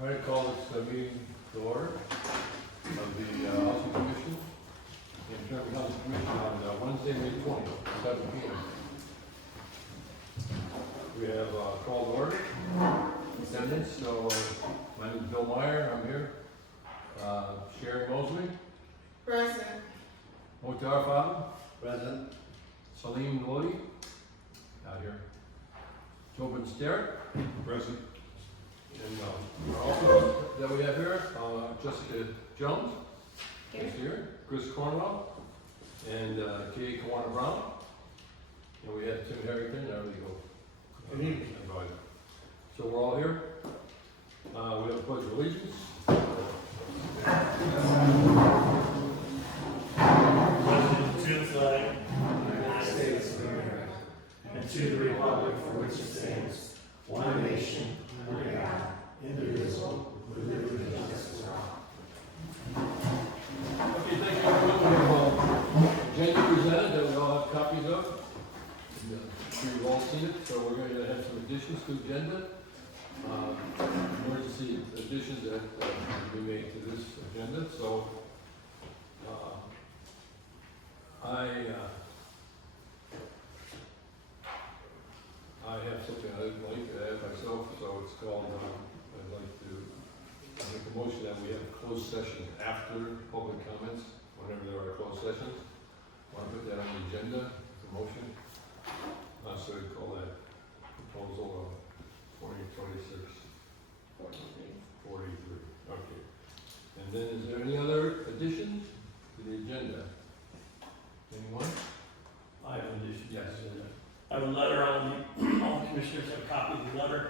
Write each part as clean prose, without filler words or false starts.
All right, call this meeting to order of the Housing Commission, the Hamtramck Housing Commission on Wednesday, May 20th, 7 p.m. We have called order, attendance, so my name is Bill Meyer, I'm here. Sherry Mosley, Present. Mokhtar Fadl, Present. Salim Lodi, out here. Tobin Sterrett, Present. and also that we have here, Jessica Jones, is here, Chris Cornwell, and Kay Kawana Brown. And we have Tim Harrington, there we go. Good evening. So we're all here. We have a pledge of allegiance. Pledge to the flag of the United States of America and to the republic for which it stands, one nation, under God, indivisible, with liberty and justice for all. Okay, thank you everyone. We have agenda presented that we all have copies of. And, you've all seen it, so we're going to have some additions to the agenda. Emergency additions that we made to this agenda. So I have something I'd like to add myself. So it's called. I'd like to make a motion that we have closed sessions after public comments, whenever there are closed sessions. Want to put that on the agenda? It's a motion. So we call that proposal of 2026. 43. Okay. And then is there any other additions to the agenda? Anyone? I have an addition. Yes. I have a letter on the, all the commissioners have a copy of the letter.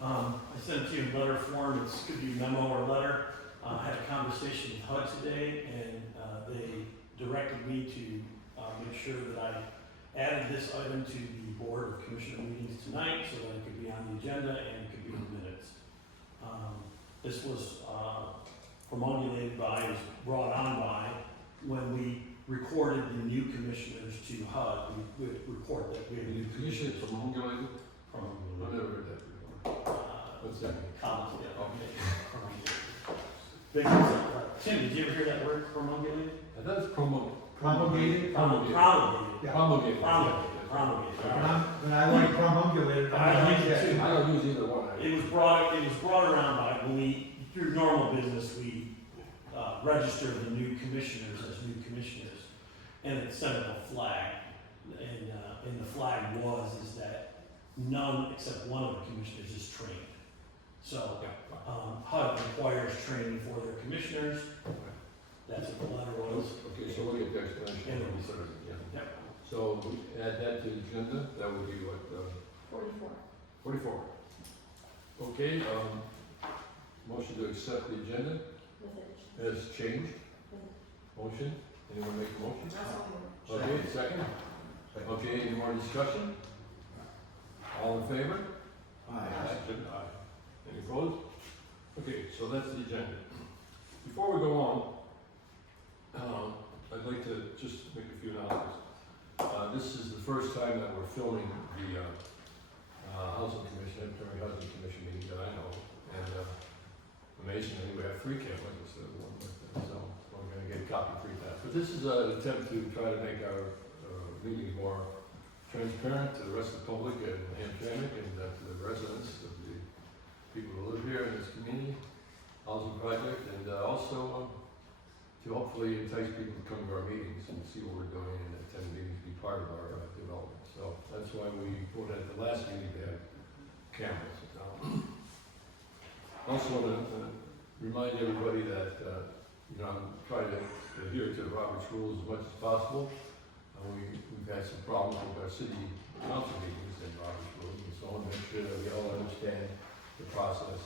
I sent it to you in letter form. It could be memo or letter. I had a conversation with HUD today, and they directed me to make sure that I added this item to the Board of Commissioner meetings tonight so that it could be on the agenda and it could be in the minutes. This was promulgated by, was brought on by, when we recorded the new commissioners to HUD, we would report that we have The new commission commissioners. promulgated? From, I've never heard that before. What's that mean? Comments, yeah, okay. Big ones. Tim, did you ever hear that word, promulgated? I thought it's promulgated. Promulgated? Promulgated. Yeah. Promulgated. Promulgated. But I like promulgated. I like it too. I don't use either one. It was brought around by, when we, through normal business, we register the new commissioners as new commissioners, and it sent up a flag, and the flag is that none except one of the commissioners is trained. So, HUD requires training for their commissioners. That's what the letter was. Okay, so we'll get the explanation. And Yeah. Yep. So add that to the agenda, that would be what, 44. 44. Okay, motion to accept the agenda With as changed. Motion, anyone make a motion? it. Okay, second? Okay, any more discussion? All in favor? Aye. Any opposed? Okay, so that's the agenda. Before we go on, I'd like to just make a few announcements. This is the first time that we're filming the Housing Commission, Hamtramck Housing Commission meeting that I know. And amazingly, we have 3 cameras instead of 1 like that, so we're going to get copy-free that. But this is an attempt to try to make our meetings more transparent to the rest of the public and Hamtramck and to the residents of the people who live here in this community housing project, and also to hopefully entice people to come to our meetings and see what we're doing and attend meetings, be part of our development. So that's why we voted at the last meeting to have cameras. Also want to remind everybody that I'm trying to adhere to the Robert's rules as much as possible. We've had some problems with our city council meetings and Robert's rules, and so I want to make sure that we all understand the process.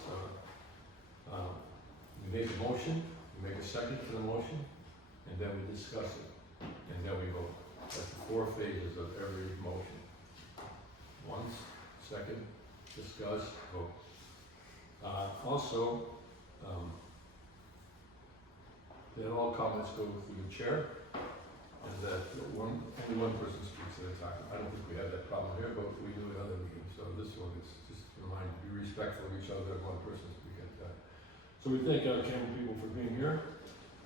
We make a motion, we make a second to the motion, and then we discuss it, and then we vote. That's the 4 phases of every motion. Once, second, discuss, vote. Also, that all comments go through the chair, and that only one person speaks at a time. I don't think we have that problem here, but we do in other meetings. So this one is just to remind you, be respectful of each other, one person speak at a time. So we thank our camera people for being here.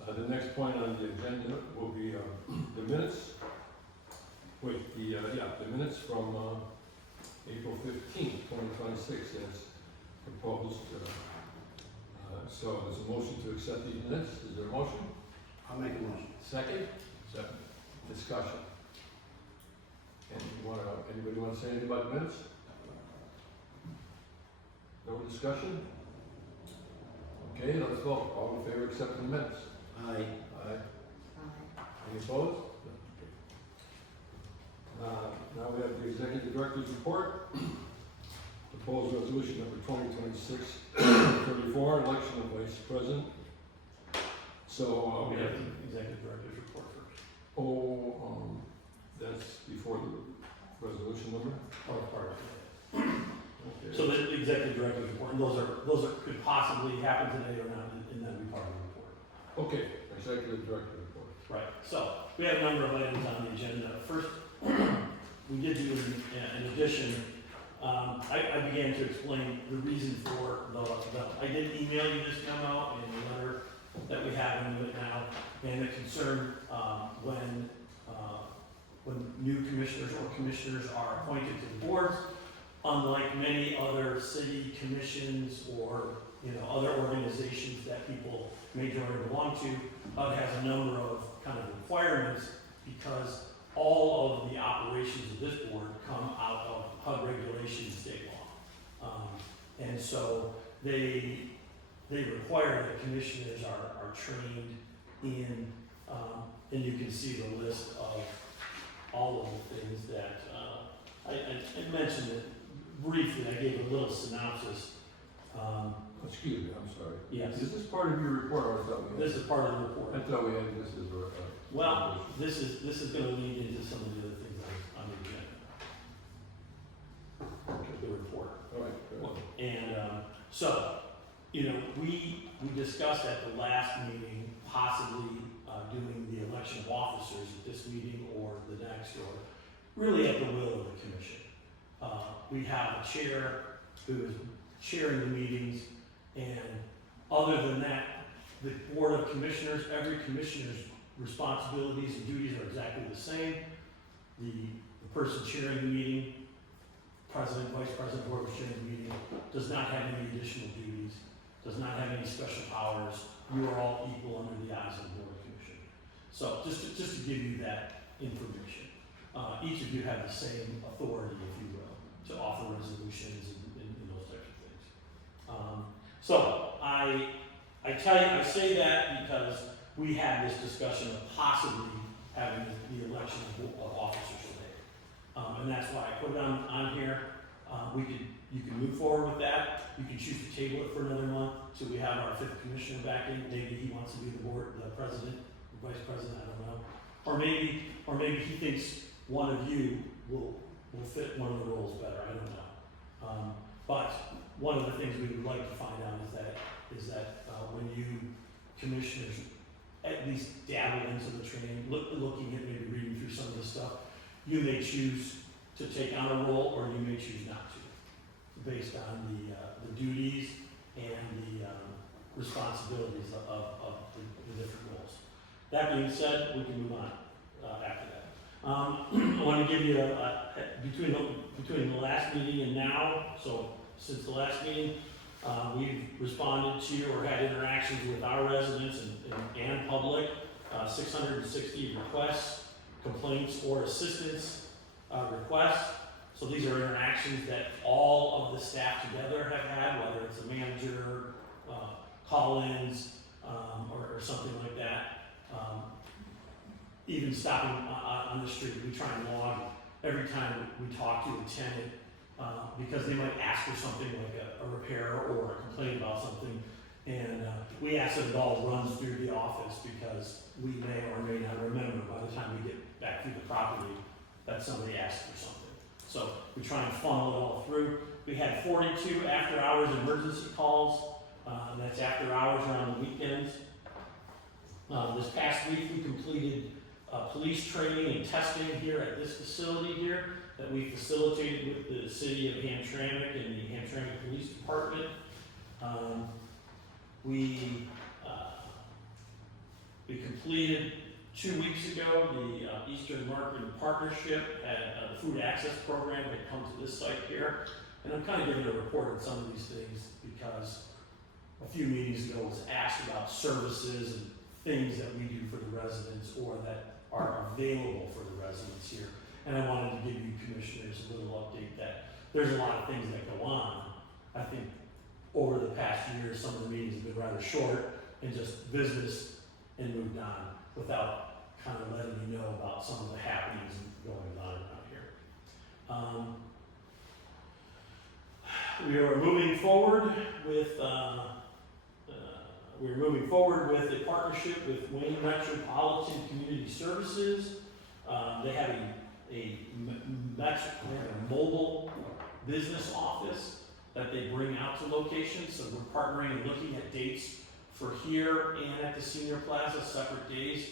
The next point on the agenda will be the minutes. Wait, the minutes from April 15th, 2026 as proposed. So there's a motion to accept these minutes. Is there a motion? I'll make a motion. Second? Second. Discussion. Anybody want to say anything about the minutes? No discussion? Okay, let's vote. All in favor of accepting the minutes? Aye. Aye. Any opposed? Now we have the executive director's report. Proposed resolution number 2026-34, election of vice president. So, We have the executive director's report first. that's before the resolution number? Or part of it. Okay. So the executive director's report, and those could possibly happen today or not, and that'd be part of the report. Okay, executive director report. Right, so we have a number of items on the agenda. First, we did do, in addition, I began to explain the reason for I did email you this memo and the letter that we have in it now, and the concern when new commissioners or commissioners are appointed to the boards, unlike many other city commissions or other organizations that people may join or belong to, HUD has a number of kind of requirements because all of the operations of this board come out of HUD regulations, state law. And so they require that commissioners are trained in, and you can see the list of all of the things that, I mentioned it briefly, I gave a little synopsis. Excuse me, I'm sorry. Yes, Is this part of your report or I thought we had? this is part of the report. I thought we had this as a. Well, this is gonna lead into some of the other things on the agenda. The report. All right. Good. And, so, we discussed at the last meeting possibly, doing the election of officers at this meeting or the next, or really at the will of the commission. We have a chair who is chairing the meetings, and other than that, the board of commissioners, every commissioner's responsibilities and duties are exactly the same. The person chairing the meeting, president, vice president, whoever's chairing the meeting, does not have any additional duties, does not have any special powers. You are all equal under the eyes of the board of commissioners. So just to give you that information, each of you have the same authority, if you will, to offer resolutions and those types of things. So I say that because we had this discussion of possibly having the election of officers today. And that's why I put it on here. You can move forward with that. You can choose to table it for another month, so we have our fifth commissioner back in. Maybe he wants to be the president, the vice president, I don't know. Or maybe he thinks one of you will fit one of the roles better, I don't know. But one of the things we would like to find out is that when you commissioners at least dabble into the training, looking at maybe reading through some of the stuff, you may choose to take on a role or you may choose not to, based on the duties and the responsibilities of the different roles. That being said, we can move on after that. I want to give you between the last meeting and now, so since the last meeting, we've responded to or had interactions with our residents and public, 660 requests, complaints, or assistance requests. So these are interactions that all of the staff together have had, whether it's a manager, call-ins, or something like that. Even stopping on the street, we try and log every time we talk to a tenant, because they might ask for something like a repair or a complaint about something. And we ask that it all runs through the office because we may or may not remember by the time we get back through the property that somebody asked for something. So we try and funnel it all through. We had 42 after-hours emergency calls. That's after hours or on the weekends. This past week we completed police training and testing here at this facility here that we facilitated with the city of Hamtramck and the Hamtramck Police Department. we completed 2 weeks ago the Eastern Marketing Partnership at the Food Access Program that comes to this site here. And I'm kind of giving a report on some of these things because a few meetings ago was asked about services and things that we do for the residents or that are available for the residents here. And I wanted to give you commissioners a little update that there's a lot of things that go on. I think over the past year, some of the meetings have been rather short and just business and moved on without kind of letting you know about some of the happenings going on around here. We are moving forward with a partnership with Wayne Metropolitan Community Services. They have a mobile business office that they bring out to locations. So we're partnering and looking at dates for here and at the Senior Plaza, separate days,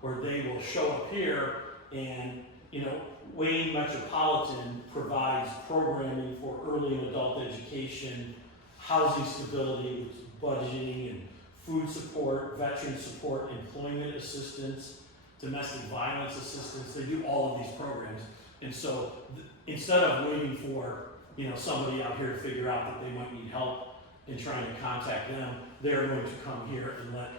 where they will show up here and, you know, Wayne Metropolitan provides programming for early and adult education, housing stability, budgeting and food support, veteran support, employment assistance, domestic violence assistance. They do all of these programs. And so instead of waiting for, you know, somebody out here to figure out that they might need help in trying to contact them, they're going to come here and let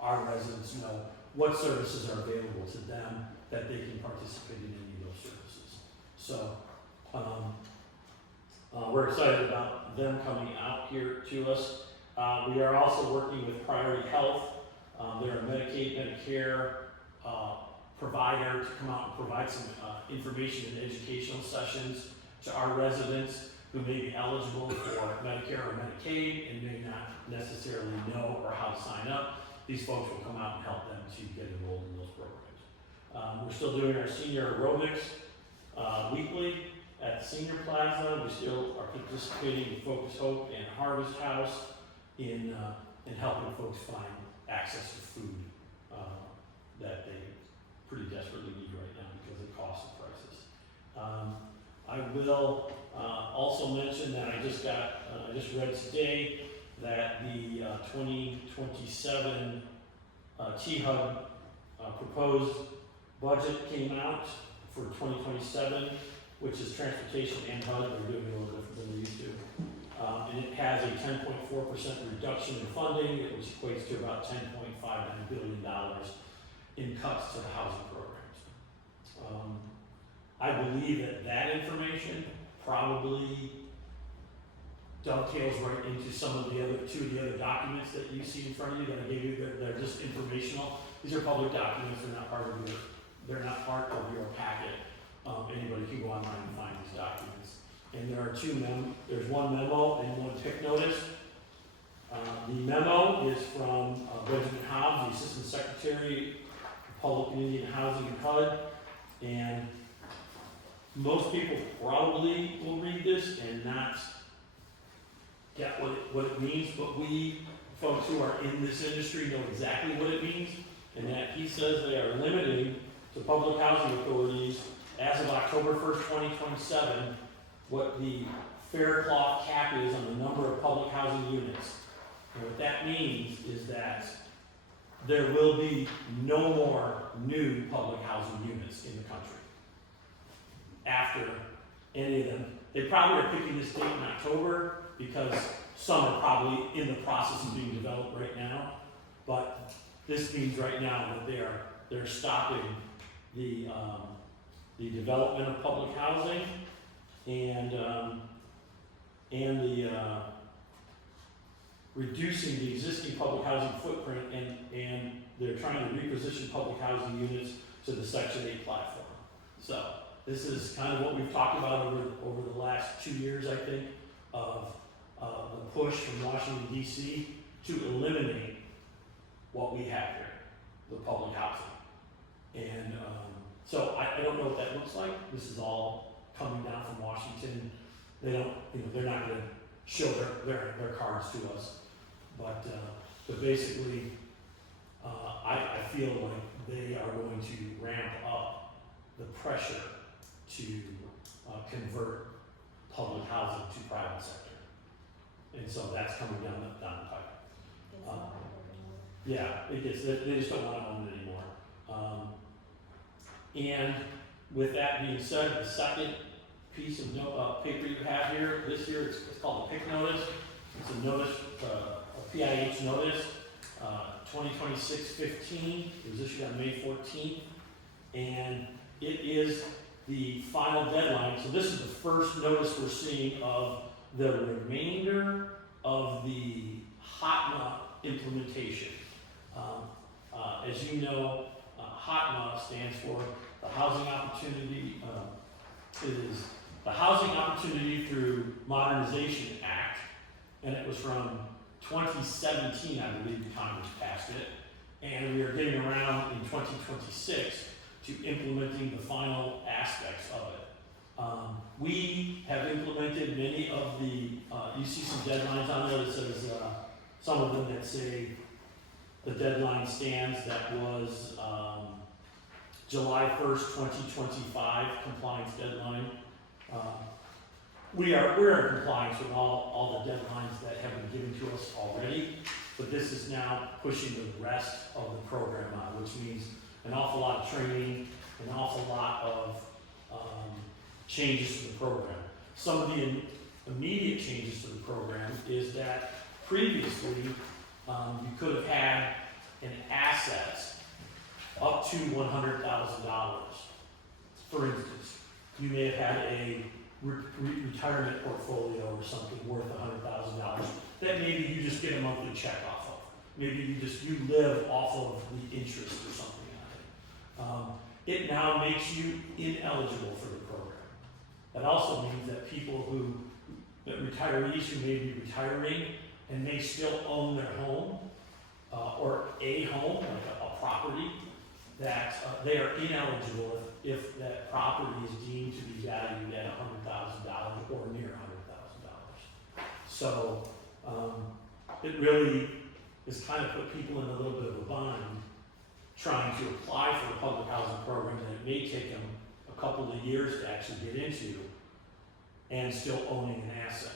our residents know what services are available to them that they can participate in any of those services. So we're excited about them coming out here to us. We are also working with Priority Health. They're a Medicaid, Medicare provider to come out and provide some information and educational sessions to our residents who may be eligible for Medicare or Medicaid and may not necessarily know or how to sign up. These folks will come out and help them to get enrolled in those programs. We're still doing our senior aerobics weekly at the Senior Plaza. We still are participating in Focus Hope and Harvest House in helping folks find access to food that they pretty desperately need right now because of cost and prices. I will also mention that I just read today that the 2027 T-Hub proposed budget came out for 2027, which is transportation and HUD. They're doing it a little different than they used to. And it has a 10.4% reduction in funding, which equates to about $10.59 billion in cuts to the housing programs. I believe that information probably dovetails right into some of the other two of the other documents that you see in front of you that I gave you. They're just informational. These are public documents. They're not part of your packet. Anybody can go online and find these documents. And there are there's one memo and one PIC notice. The memo is from Benjamin Hobbs, the Assistant Secretary of Public and Indian Housing and HUD. And most people probably will read this and not get what it means, but we folks who are in this industry know exactly what it means, and that he says they are limiting to public housing authorities as of October 1st, 2027, what the fair cloth cap is on the number of public housing units. And what that means is that there will be no more new public housing units in the country after any of them. They probably are picking this date in October because some are probably in the process of being developed right now. But this means right now that they're stopping the development of public housing and the reducing the existing public housing footprint, and they're trying to reposition public housing units to the Section 8 platform. So this is kind of what we've talked about over the last 2 years, I think, of the push from Washington, D.C. to eliminate what we have here, the public housing. And so I don't know what that looks like. This is all coming down from Washington. They don't, they're not going to show their cards to us. But basically, I feel like they are going to ramp up the pressure to convert public housing to private sector. And so that's coming down the pipe. Yeah, it gets, they just don't want to own it anymore. And with that being said, the second piece of paper you have here, this year, it's called a PIC notice. It's a notice, a PIH notice, 2026-15. It was issued on May 14th. And it is the final deadline. So this is the first notice we're seeing of the remainder of the HOTMA implementation. As you know, HOTMA stands for the Housing Opportunity, it is the Housing Opportunity Through Modernization Act, and it was from 2017, I believe, Congress passed it, and we are getting around in 2026 to implementing the final aspects of it. We have implemented many of the, you see some deadlines on there that says, some of them that say the deadline stands, that was July 1st, 2025 compliance deadline. We're in compliance with all the deadlines that have been given to us already, but this is now pushing the rest of the program on, which means an awful lot of training, an awful lot of changes to the program. Some of the immediate changes to the program is that previously you could have had an asset up to $100,000. For instance, you may have had a retirement portfolio or something worth $100,000 that maybe you just get a monthly check off of. Maybe you live off of the interest or something on it. It now makes you ineligible for the program. That also means that retirees who may be retiring and may still own their home, or a home, like a property, that they are ineligible if that property is deemed to be valued at $100,000 or near $100,000. So it really has kind of put people in a little bit of a bind trying to apply for the public housing program that it may take them a couple of years to actually get into, and still owning an asset.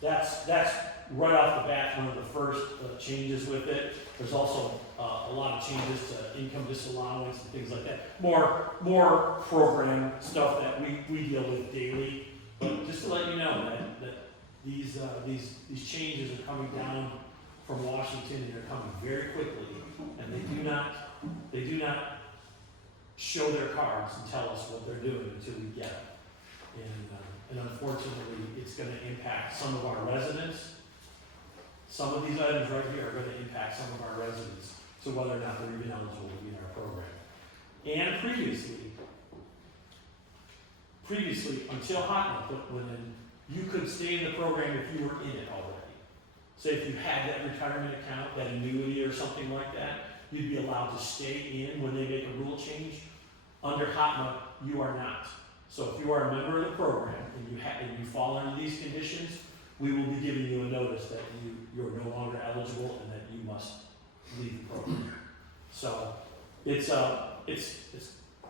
That's right off the bat one of the first changes with it. There's also a lot of changes to income disallowance and things like that. More program stuff that we deal with daily. But just to let you know that these changes are coming down from Washington, and they're coming very quickly, and they do not show their cards and tell us what they're doing until we get them. And unfortunately, it's going to impact some of our residents. Some of these items right here are going to impact some of our residents, so whether or not they're even eligible to be in our program. And previously, until HOTMA went in, you could stay in the program if you were in it already. Say if you had that retirement account, that annuity or something like that, you'd be allowed to stay in when they make a rule change. Under HOTMA, you are not. So if you are a member of the program and you fall under these conditions, we will be giving you a notice that you're no longer eligible and that you must leave the program. So it's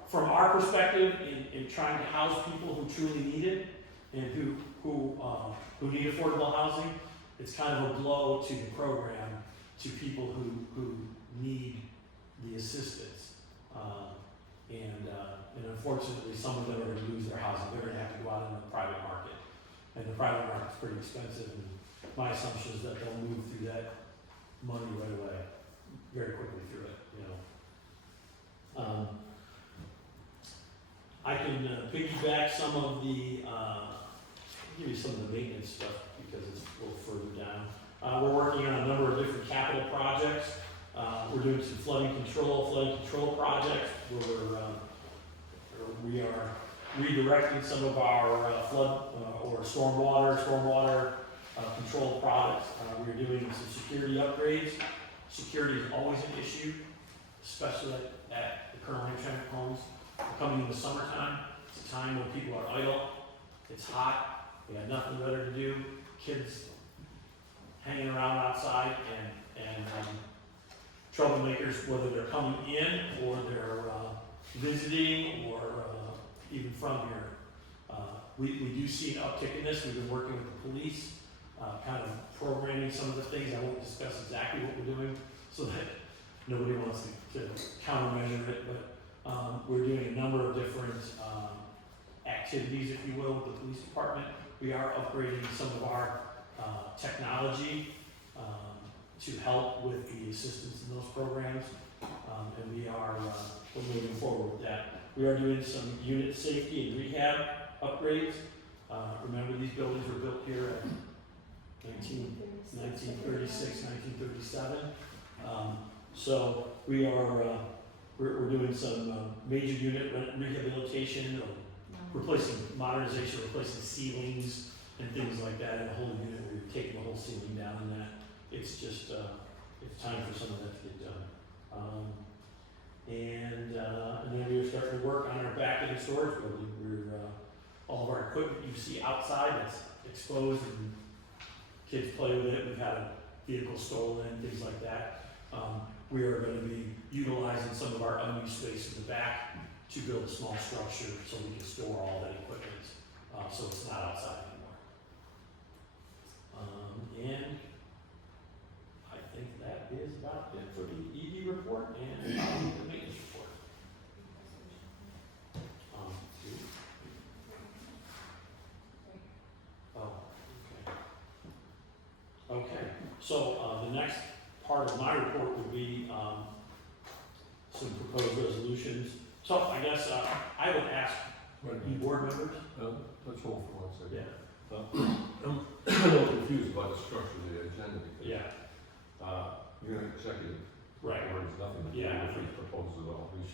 from our perspective in trying to house people who truly need it and who need affordable housing, it's kind of a blow to the program, to people who need the assistance. And unfortunately, some of them are going to lose their housing. They're going to have to go out in the private market. And the private market's pretty expensive, and my assumption is that they'll move through that money right away, very quickly through it, I can piggyback some of the, give you some of the maintenance stuff because it's a little further down. We're working on a number of different capital projects. We're doing some flooding control projects where we are redirecting some of our flood or stormwater control products. We're doing some security upgrades. Security is always an issue, especially at the current Hamtramck homes. We're coming in the summertime. It's a time when people are idle. It's hot. We got nothing better to do. Kids hanging around outside and troublemakers, whether they're coming in or they're visiting or even from here. We do see an uptick in this. We've been working with the police kind of programming some of the things. I won't discuss exactly what we're doing so that nobody wants to countermeasure it, but we're doing a number of different activities, if you will, with the police department. We are upgrading some of our technology to help with the assistance in those programs, and we're moving forward with that. We are doing some unit safety and rehab upgrades. Remember, these buildings were built here at 1936, 1937. So we are, we're doing some major unit rehabilitation, modernization, replacing ceilings and things like that in a whole unit. We're taking the whole ceiling down and that. It's just, it's time for some of that to get done. And then we're starting to work on our back-end storage building. All of our equipment you see outside that's exposed and kids play with it. We've had a vehicle stolen, things like that. We are going to be utilizing some of our unused space in the back to build a small structure so we can store all that equipment, so it's not outside anymore. And I think that is about it for the ED report and the maintenance report. Okay, so the next part of my report would be some proposed resolutions. So I guess I would ask you board members. Let's hold for 1 second. Yeah. I'm a little confused about the structure of the agenda because Yeah. You're an executive. Right. Board has nothing to do Yeah. with these proposals at all. There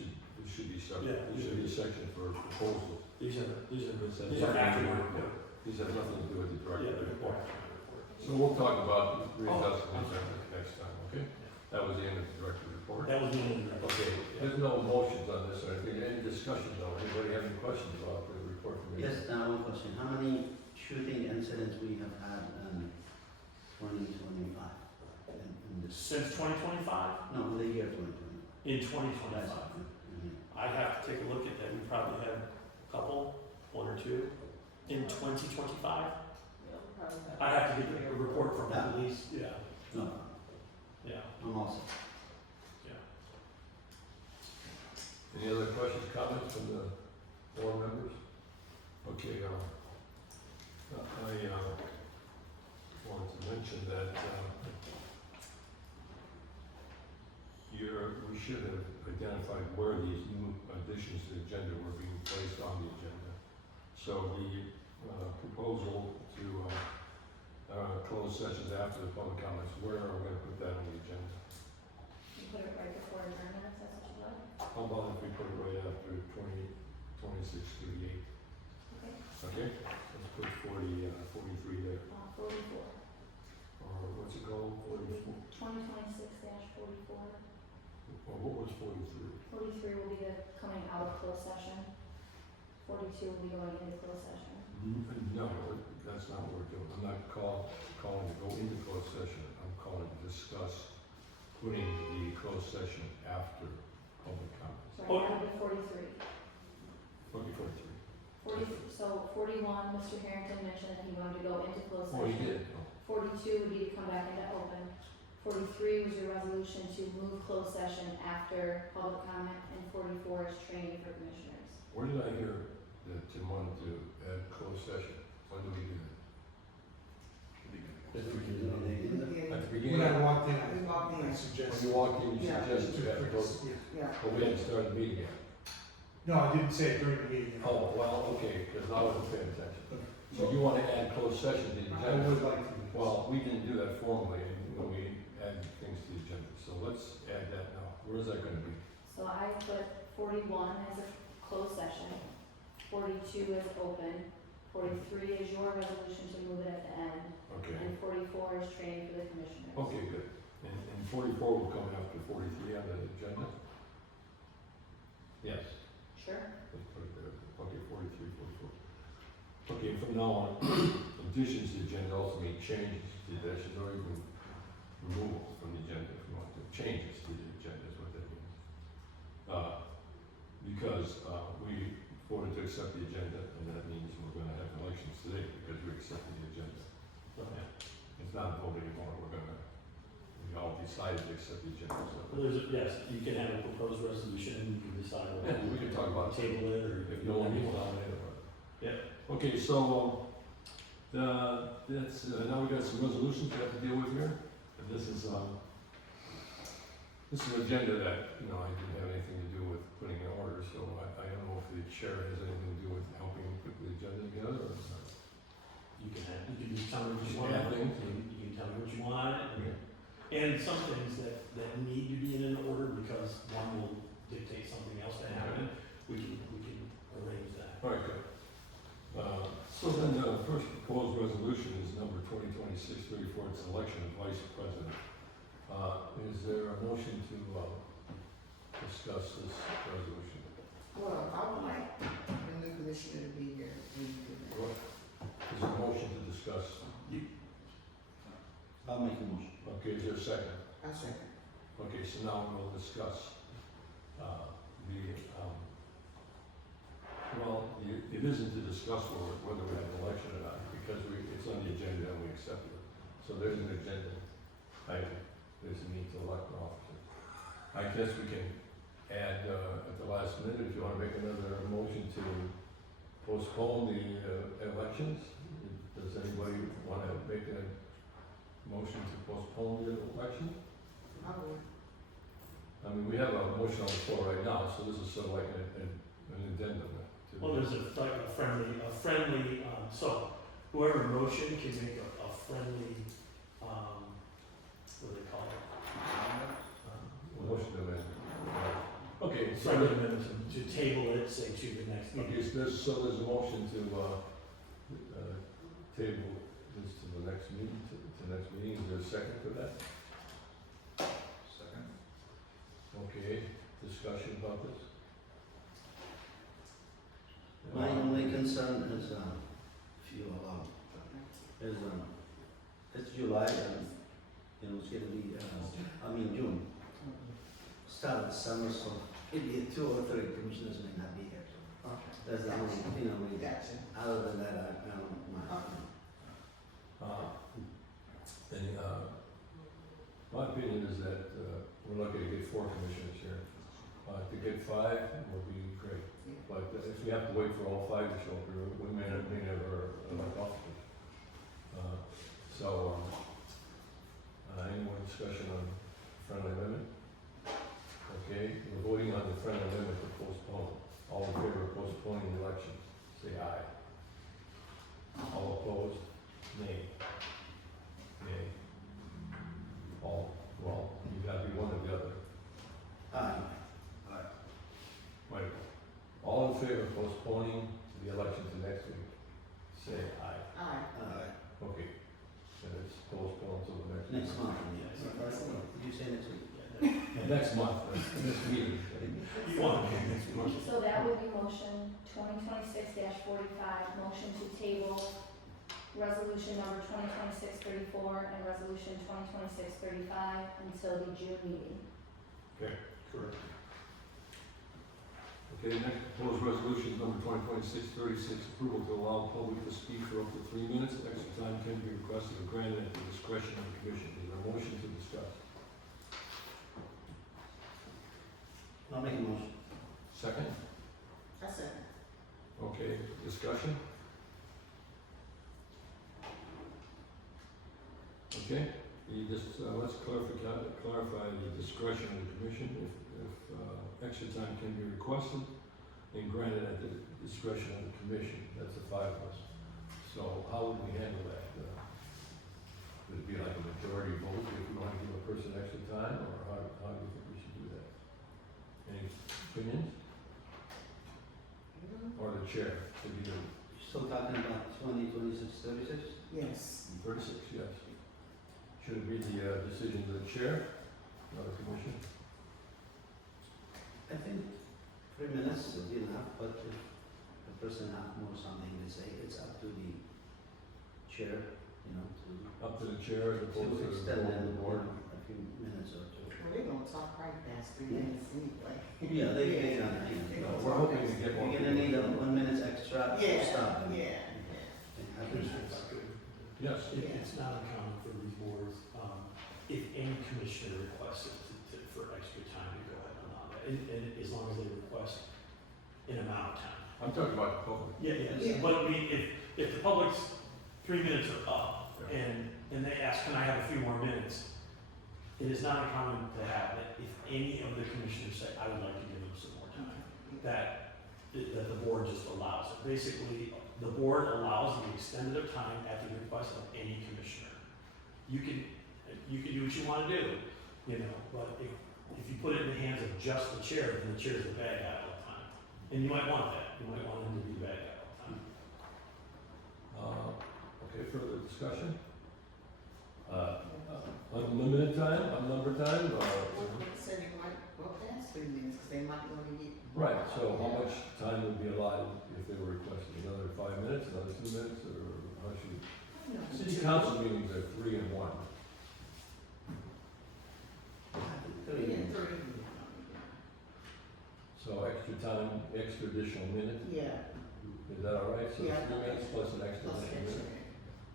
should be separate. Yeah. There should be a section for proposals. These are These after my report. These have nothing to do with the Yeah, director's the report. report. So we'll talk about readjusting the I'm sorry. agenda next time, okay? That was the end of the director's report. That was the only report. Okay, there's no motions on this or anything, any discussion though? Anybody have any questions about the report from the? Yes, one question. How many shooting incidents we have had in 2025? Since 2025, No, the year 2025. in 2025, Mhm. I'd have to take a look at that. We probably have a couple, one or two. In 2025, I have to get a report from the police. Yeah, No, yeah, I'm also. yeah. Any other questions, comments from the board members? Okay, I wanted to mention that we should have identified where these new additions to the agenda were being placed on the agenda. So the proposal to close sessions after the public comments, where are we going to put that on the agenda? You put it right before adjournment, if that's what you like. How about if we put it right after 2638? Okay. Okay, let's put 43 there. 44. Or what's it called, 44? 2026-44. Or what was 43? 43 will be the coming out of closed session. 42 will be going into closed session. No, that's not what we're doing. I'm not calling to go into closed session. I'm calling to discuss putting the closed session after public comments. Right, Oh. that'll be 43. Okay, 43. So 41, Mr. Harrington mentioned that he wanted to go into closed Oh, you session. did? Oh. 42 would be to come back into open. 43 was your resolution to move closed session after public comment, and 44 is training for commissioners. Where did I hear that Tim wanted to add closed session? When did we do that? At the beginning. At the beginning? When I walked in, We walked in. I When suggested. you walked in, you Yeah. suggested you had to go, Yeah. but we hadn't started the meeting yet. No, I didn't say it during the meeting. Oh, well, okay, because I wasn't paying attention. So you want to add closed session to the I agenda? would like to. Well, we didn't do that formally when we add things to the agenda, so let's add that now. Where is that gonna be? So I put 41 as a closed session, 42 is open, 43 is your resolution to move it at the end, Okay, and 44 is training for the commissioners. okay, good. And 44 will come after 43 on the agenda? Yes, Sure? let's put it there. Okay, 43, 44. Okay, from now on, additions to the agenda also mean changes to the agenda, or even removal from the agenda if you want to. Changes to the agenda is what that means. Because we voted to accept the agenda, and that means we're gonna have elections today because we accepted the agenda. Okay. not vote anymore, we all decided to accept the agenda, so. Well, yes, you can have a proposed resolution, and you can decide Yeah, we can talk about it. table it, or If no one you needs want. nominated, but. Yeah. Okay, so, now we got some resolutions we have to deal with here. And this is an agenda that, I didn't have anything to do with putting in order, so I don't know if the chair has anything to do with helping put the agenda together, or not. You can just tell me what you Just want add on it, things. you can tell me what you want on it, Okay. and some things that need to be in an order, because one will dictate something else to happen, we can arrange that. All right, good. So then, the first proposed resolution is number 2026-34, it's election of vice president. Is there a motion to, discuss this resolution? Well, I would like the new commissioner to be here when you do that. Is there a motion to discuss? I'll make a motion. Okay, is there a second? I second. Okay, so now we'll discuss, it isn't to discuss whether we have an election or not, because it's on the agenda and we accept it. So there's an agenda item, there's a need to elect an officer. I guess we can add, at the last minute, if you wanna make another motion to postpone the, elections. Does anybody wanna make a motion to postpone the election? I would. I mean, we have a motion on the floor right now, so this is sort of like an addendum to. Well, there's a friendly, so whoever motion can make a friendly, what do they call it? Motion to amend. Okay, so, Friendly amendment to table it, say to the next okay, meeting. so there's a motion to, table this to the next meeting, to next meeting, is there a second to that? Second. Okay, discussion about this? My only concern is, if you allow, is, it's July and, it's gonna be, June. Start of summer, so maybe 2 or 3 commissioners may not be here. Okay. That's the only, we, Gotcha. other than that, I don't mind. My opinion is that, we're lucky to get 4 commissioners here. To get 5 would be great, but if we have to wait for all 5 to show up here, we may never elect officers. Any more discussion on friendly amendment? Okay, we're voting on the friendly amendment to postpone. All in favor of postponing the election, say aye. All opposed, nay. Nay. All, well, you gotta be one or the other. Aye. Wait, all in favor of postponing the election to next week, say aye. Aye. Okay, then it's postponed till the next. Next meeting. month, did you say next week? Next month, next meeting. You want to make next motion? So that would be motion 2026-45, motion to table resolution number 2026-34 and resolution 2026-35 until the June meeting. Correct. Okay, next proposed resolution is number 2026-36, approval to allow public to speak for up to 3 minutes. Extra time can be requested or granted at the discretion of the commission. Is there a motion to discuss? I'll make a motion. Second? I second. Okay, discussion? Okay, you just, let's clarify the discretion of the commission. If extra time can be requested and granted at the discretion of the commission, that's the 5 of us. So how would we handle that? Would it be like a majority vote if we want to give a person extra time, or how do you think we should do that? Any opinions? Or the chair, to be the Still talking about 36? Yes. 36, yes. Should it be the decision of the chair, not the commission? I think 3 minutes would be enough, but if the person has more something to say, it's up to the chair, Up to the chair as opposed to to extend the it board? a few minutes or 2. Well, they're gonna talk right past 3 minutes anyway. Yeah, they No, we're hoping to get more. We're gonna need a 1 minute extra to Yeah, stop. yeah. I think Do Yes. It's not uncommon for these boards, if any commissioner requests it for extra time to go ahead and allow that, and as long as they request an amount of time. I'm talking about the public. Yeah. But I mean, if the public's 3 minutes are up, and they ask, can I have a few more minutes? It is not uncommon to have that if any of the commissioners say, I would like to give them some more time, that the board just allows it. Basically, the board allows the extended of time at the request of any commissioner. You can do what you wanna do, you know, but if you put it in the hands of just the chair, then the chair's the bad guy all the time. And you might want that, you might want him to be the bad guy all the time. Okay, further discussion? Unlimited time, unnumbered time, So they might go past 3 minutes, cause they might wanna get. right, so how much time would be allotted if they were requesting, another 5 minutes, another 2 minutes, or how should? City council meetings are 3 and 1. Three and three. So extra time, extra additional minute, Yeah. is that all right? So Yeah. 3 minutes plus an extra Plus additional extra. minute?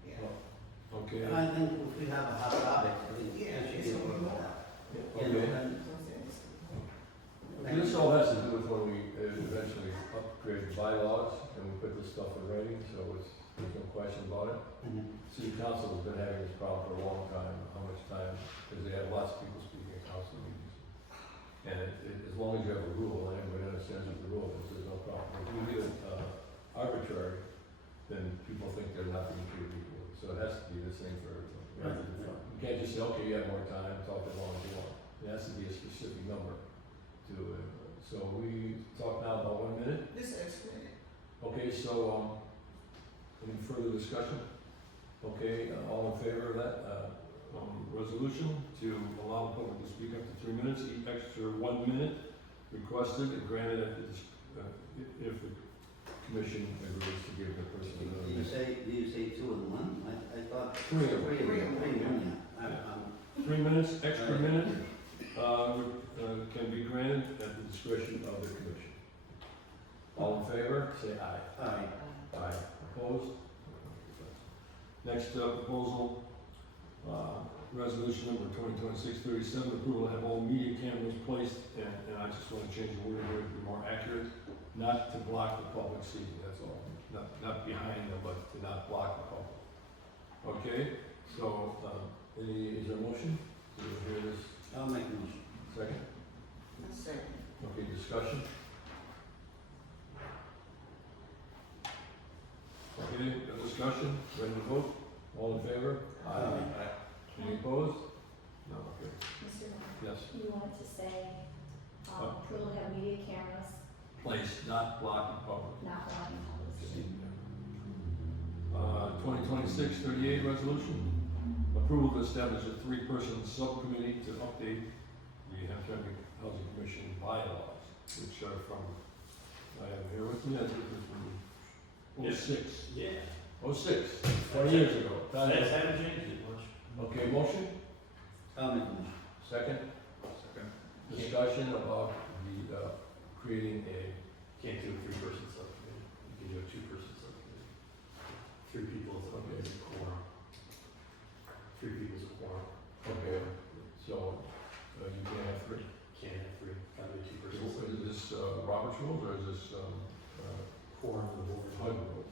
Yeah. Okay, I think if we have a hot topic, I think we Yeah, should it's get gonna over be that. okay. You know, and This all has to do with when we eventually upgrade the bylaws and we put this stuff in writing, so there's no question about it. City council has been having this problem for a long time, how much time, because they have lots of people speaking at council meetings. And as long as you have a rule, and everybody understands what the rule is, there's no problem. If you leave it arbitrary, then people think they're not being treated equally. So it has to be the same for everyone. You can't just say, okay, you have more time, talk as long as you want. It has to be a specific number to it. So we talk now about 1 minute. This extra minute. Okay, so, any further discussion? Okay, all in favor of that, resolution to allow the public to speak up to 3 minutes, each extra 1 minute requested and granted if the commission agrees to give the person another Do you minute. say 2 and 1? I thought. 3 and 1. 3 and 1, yeah. 3 minutes, extra minute, can be granted at the discretion of the commission. All in favor, say aye. Aye. Aye. Opposed? Next proposal, resolution number 2026-37, approval to have all media cameras placed, and I just want to change the word here to be more accurate, not to block the public seeing, that's all. Not behind them, but to not block the public. Okay, so, is there a motion to hear this? I'll make a motion. Second? Second. Okay, discussion? Okay, no discussion, ready to vote? All in favor? Aye. Any opposed? No, okay, Mr. Mayor, yes. you wanted to say, approval to have media cameras Place, not blocking public. not blocking public. 2026-38 resolution, approval to establish a 3-person subcommittee to update the Hamtramck Housing Commission bylaws, which are from, I have here with me, that's from Yeah. 06. Yeah. 06, 20 years ago. That haven't changed it much. Okay, motion, I'll make a motion. second? Second. Discussion about the, creating a, Can't do a 3-person subcommittee, you can do a 2-person subcommittee. 3 people is a quorum. 3 people is a quorum, okay, so, you can't have 3. can't have 3, gotta be a 2-person. Is this, Robert's rules, or is this, Quorum of the board, HUD rules?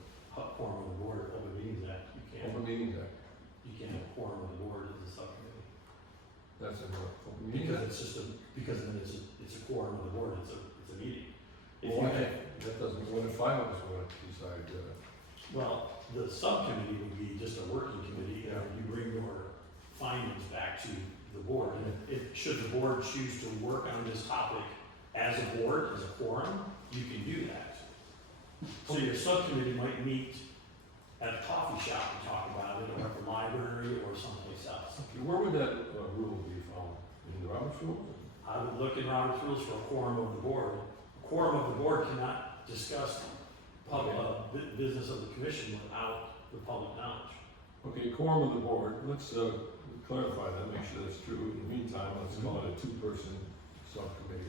quorum of the board, Open Meetings Act, Open Meetings Act, you can't have quorum of the board as a subcommittee. that's in the Open Meetings Because Act? it's just because then it's a quorum of the board, it's a meeting. If Well, you have, that doesn't, what if 5 of us want to decide, well, the subcommittee would be just a working committee, and you bring your findings back to the board. And if, should the board choose to work on this topic as a board, as a quorum, you can do that. So your subcommittee might meet at a coffee shop and talk about it, or at the library, or someplace else. where would that rule be found? In the Robert's rules? I would look in Robert's rules for a quorum of the board. A quorum of the board cannot discuss business of the commission without the public knowledge. Okay, quorum of the board, let's clarify that, make sure that's true. In the meantime, let's call it a 2-person subcommittee.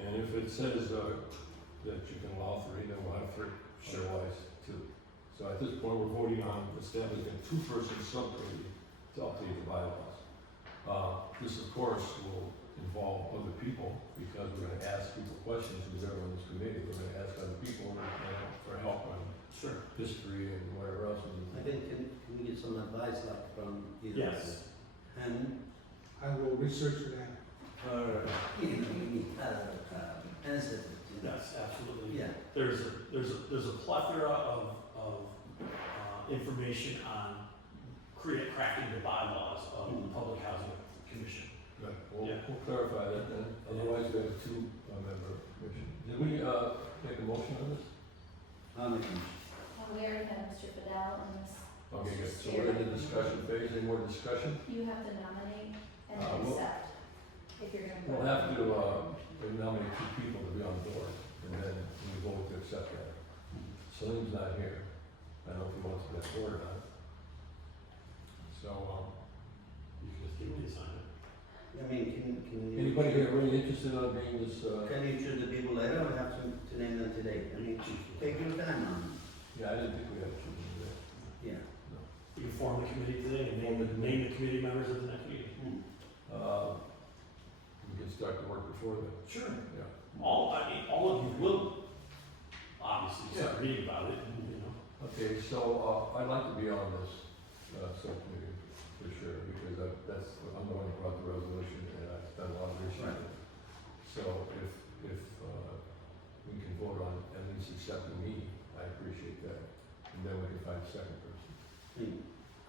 And if it says that you can allow 3, then we'll have 3, otherwise 2. So at this point, we're voting on establishing a two-person subcommittee to update the bylaws. This, of course, will involve other people, because we're gonna ask people questions, who's ever on this committee, we're gonna ask other people for help on Sure. history and whatever else. I think, can we get some advice like from either? Yes. And, I will research for that. you know, you need, answer, you know. Yes, absolutely. Yeah, There's a plethora of information on crafting the bylaws of the Public Housing Commission. Right, we'll, Yeah. we'll clarify that then, otherwise we have a two-member commission. Did we, make a motion on this? I'll make a motion. We already had Mr. Fidel and Ms. Okay, good, so we're in the discussion phase, any more discussion? You have to nominate and We'll- accept if you're gonna. We'll have to, nominate two people to be on board, and then we vote to accept that. Salim's not here, I don't know if he wants to get board or not. So, You can just give me the assignment. I mean, can you? anybody here really interested in being this, Can you choose the people later, or have to name them today? I mean, take your time on yeah, I didn't think we had to choose it, yeah. You can form the committee today and name the committee members at the next meeting. We can start the work before then. Sure. Yeah. All of you will obviously start reading about it, and, you know. Okay, so, I'd like to be on this, subcommittee, for sure, because that's, I'm the one who brought the resolution, and I've done a lot of research. Right. So if, we can vote on at least accepting me, I appreciate that, and then we can find a second person.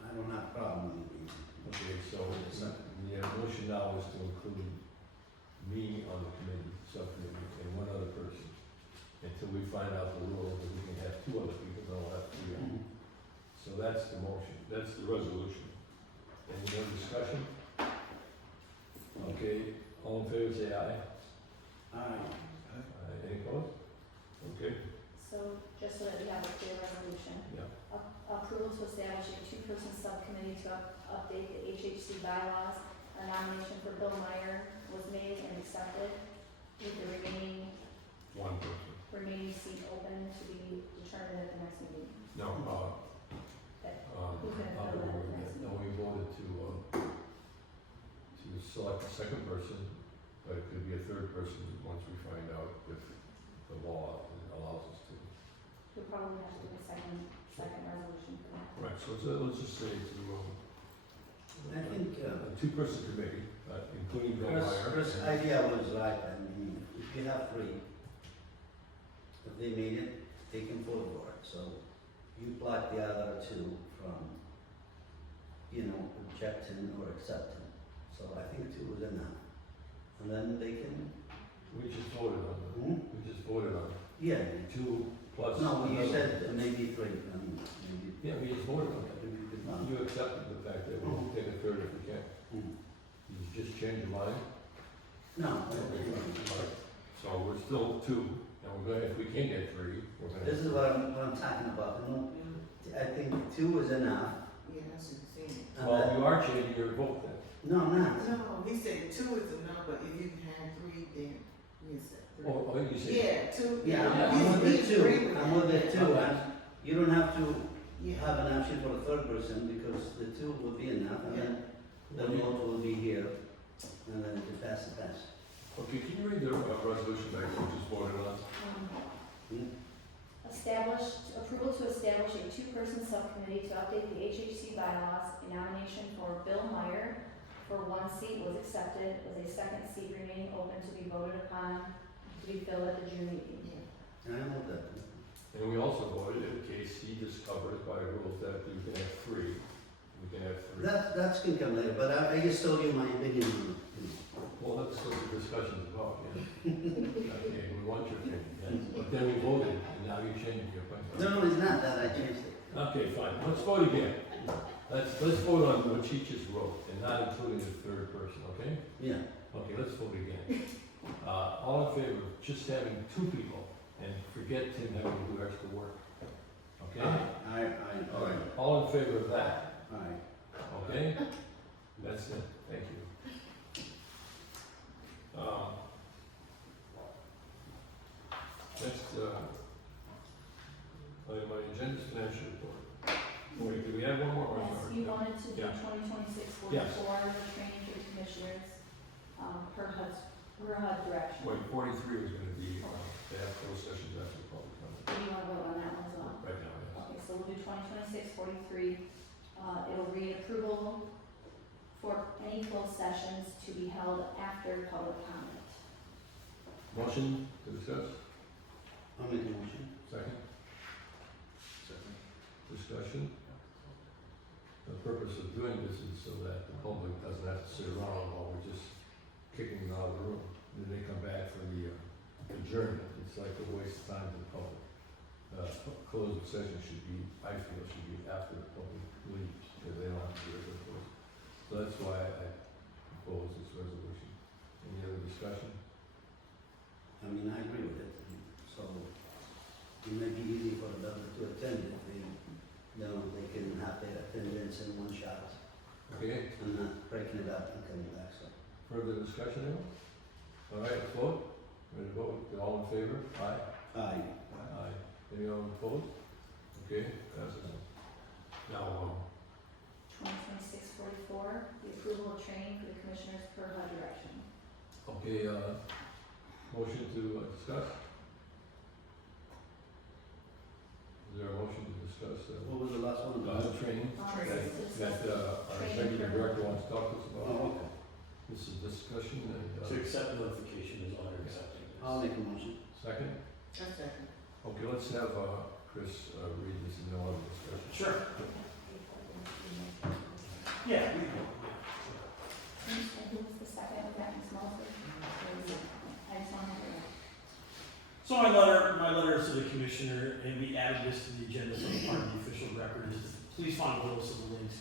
I don't have a problem with it. Okay, so, the motion now is to include me on the committee, subcommittee, and one other person, until we find out the rules, that we can have two other people, then we'll have three. So that's the motion, that's the resolution. Any more discussion? Okay, all in favor, say aye. Aye. Any opposed? Okay, So, just so that we have a clear resolution, yeah, approval to establish a two-person subcommittee to update the HHC bylaws. A nomination for Bill Meyer was made and accepted, with the remaining one person. seat open to be determined at the next meeting. No, Okay. I'll Who's gonna go fill that with next that. No, we voted to select a second person, but it could be a third person once we find out if the law allows us to. We'll probably have to do a second resolution for that. Right, so let's just say to, I think, a two-person committee, including Bill Meyer. Chris' idea was right, I mean, if you have three, if they made it, they can vote for it, so you block the other two from, you know, rejecting or accepting. So I think two is enough, and then they can, We just voted on it. We just voted on it. yeah, Two plus. no, you another- said maybe three, I mean, maybe. Yeah, we just voted on it. maybe you could not. You accepted the fact that we'll take a third if we can. Hmm. You just changed your mind? No, So we're still two, and we're going, if we can get three, we're gonna. this is what I'm talking about, you know, I think two is enough, Yeah, that's what I'm saying. and Well, then, you are changing your vote then. no, I'm not. No, he said two is enough, but if you can have three, then you said three. Oh, you said. Yeah, two. Yeah, Yeah, I'm with He's it agreed too, with I'm that. with it too, and you don't have to Yeah. have an option for a third person, because the two will be enough, and then the vote will be here, and then if it passes, it passes. Okay, can you read the resolution back we just voted on? Approval to establish a two-person subcommittee to update the HHC bylaws. A nomination for Bill Meyer for one seat was accepted, with a second seat remaining open to be voted upon to be filled at the June meeting. Yeah. And I'm with that. And we also voted in case he discovers by rules that we can have three, we can have three. That's can come later, but I just told you my opinion on it. Well, that's what the discussion's about, yeah. Okay, we want your opinion, yes, but then we voted, and now you're changing your point. No, it's not that, I changed it. Okay, fine, let's vote again. Let's vote on what she just wrote, and not including the third person, okay? Yeah. Okay, let's vote again. All in favor of just having two people, and forget Tim having to do extra work, okay? All right. All in favor of that, All right. okay? That's it, thank you. Next, item on the agenda is financial report. Wait, do we have one more? Or Yes, sorry? you wanted to do Yeah. 2026-44, Yes. the training for the commissioners, per HUD direction. Wait, 43 was gonna be, they have closed sessions after the public comment. Do you want to vote on that one as well? Right now, yes. Okay, so we'll do 2026-43. It'll read approval for any closed sessions to be held after public comment. Motion to discuss? I'll make a motion. Second? Second. Discussion? The purpose of doing this is so that the public doesn't have to sit around while we're just kicking them out of the room. Then they come back for the adjournment. It's like a waste of time to the public. Closed session should be, I feel, should be after the public leaves, because they don't have to do it before. So that's why I propose this resolution. Any other discussion? I mean, I agree with it, so it may be easy for the public to attend if they, they can have their attendance in one shot Okay, and not breaking it up and coming back, so. further discussion, anyone? All right, let's vote. Ready to vote? All in favor? Aye? Aye. Aye. Anyone opposed? Okay, passes. Now, 2026-44, the approval of training for the commissioners per HUD direction. okay, motion to discuss? Is there a motion to discuss, What was the last one? training Training. that, our Training executive for- director wants to talk to us about? Oh, okay. This is discussion and, To accept notification is all you're accepting. I'll make a motion. second? A second. Okay, let's have, Chris, read this and no other discussion. Sure. Yeah, we will. And who was the second? Was that Ms. Mosley? I just want to hear that. So my letter to the commissioner, and we added this to the agenda, so part of the official record is, please find those of the links.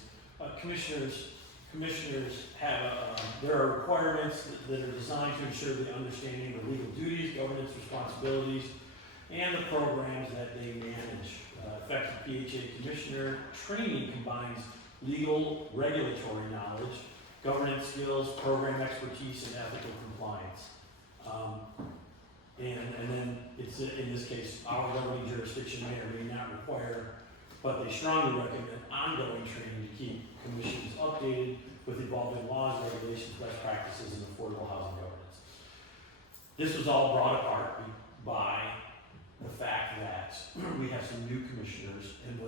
Commissioners have, there are requirements that are designed to ensure the understanding of legal duties, governance responsibilities, and the programs that they manage. Effective PHA commissioner training combines legal, regulatory knowledge, governance skills, program expertise, and ethical compliance. And then it's, in this case, our governing jurisdiction may or may not require, but they strongly recommend ongoing training to keep commissions updated with evolving laws, regulations, best practices, and affordable housing governance. This was all brought apart by the fact that we have some new commissioners, and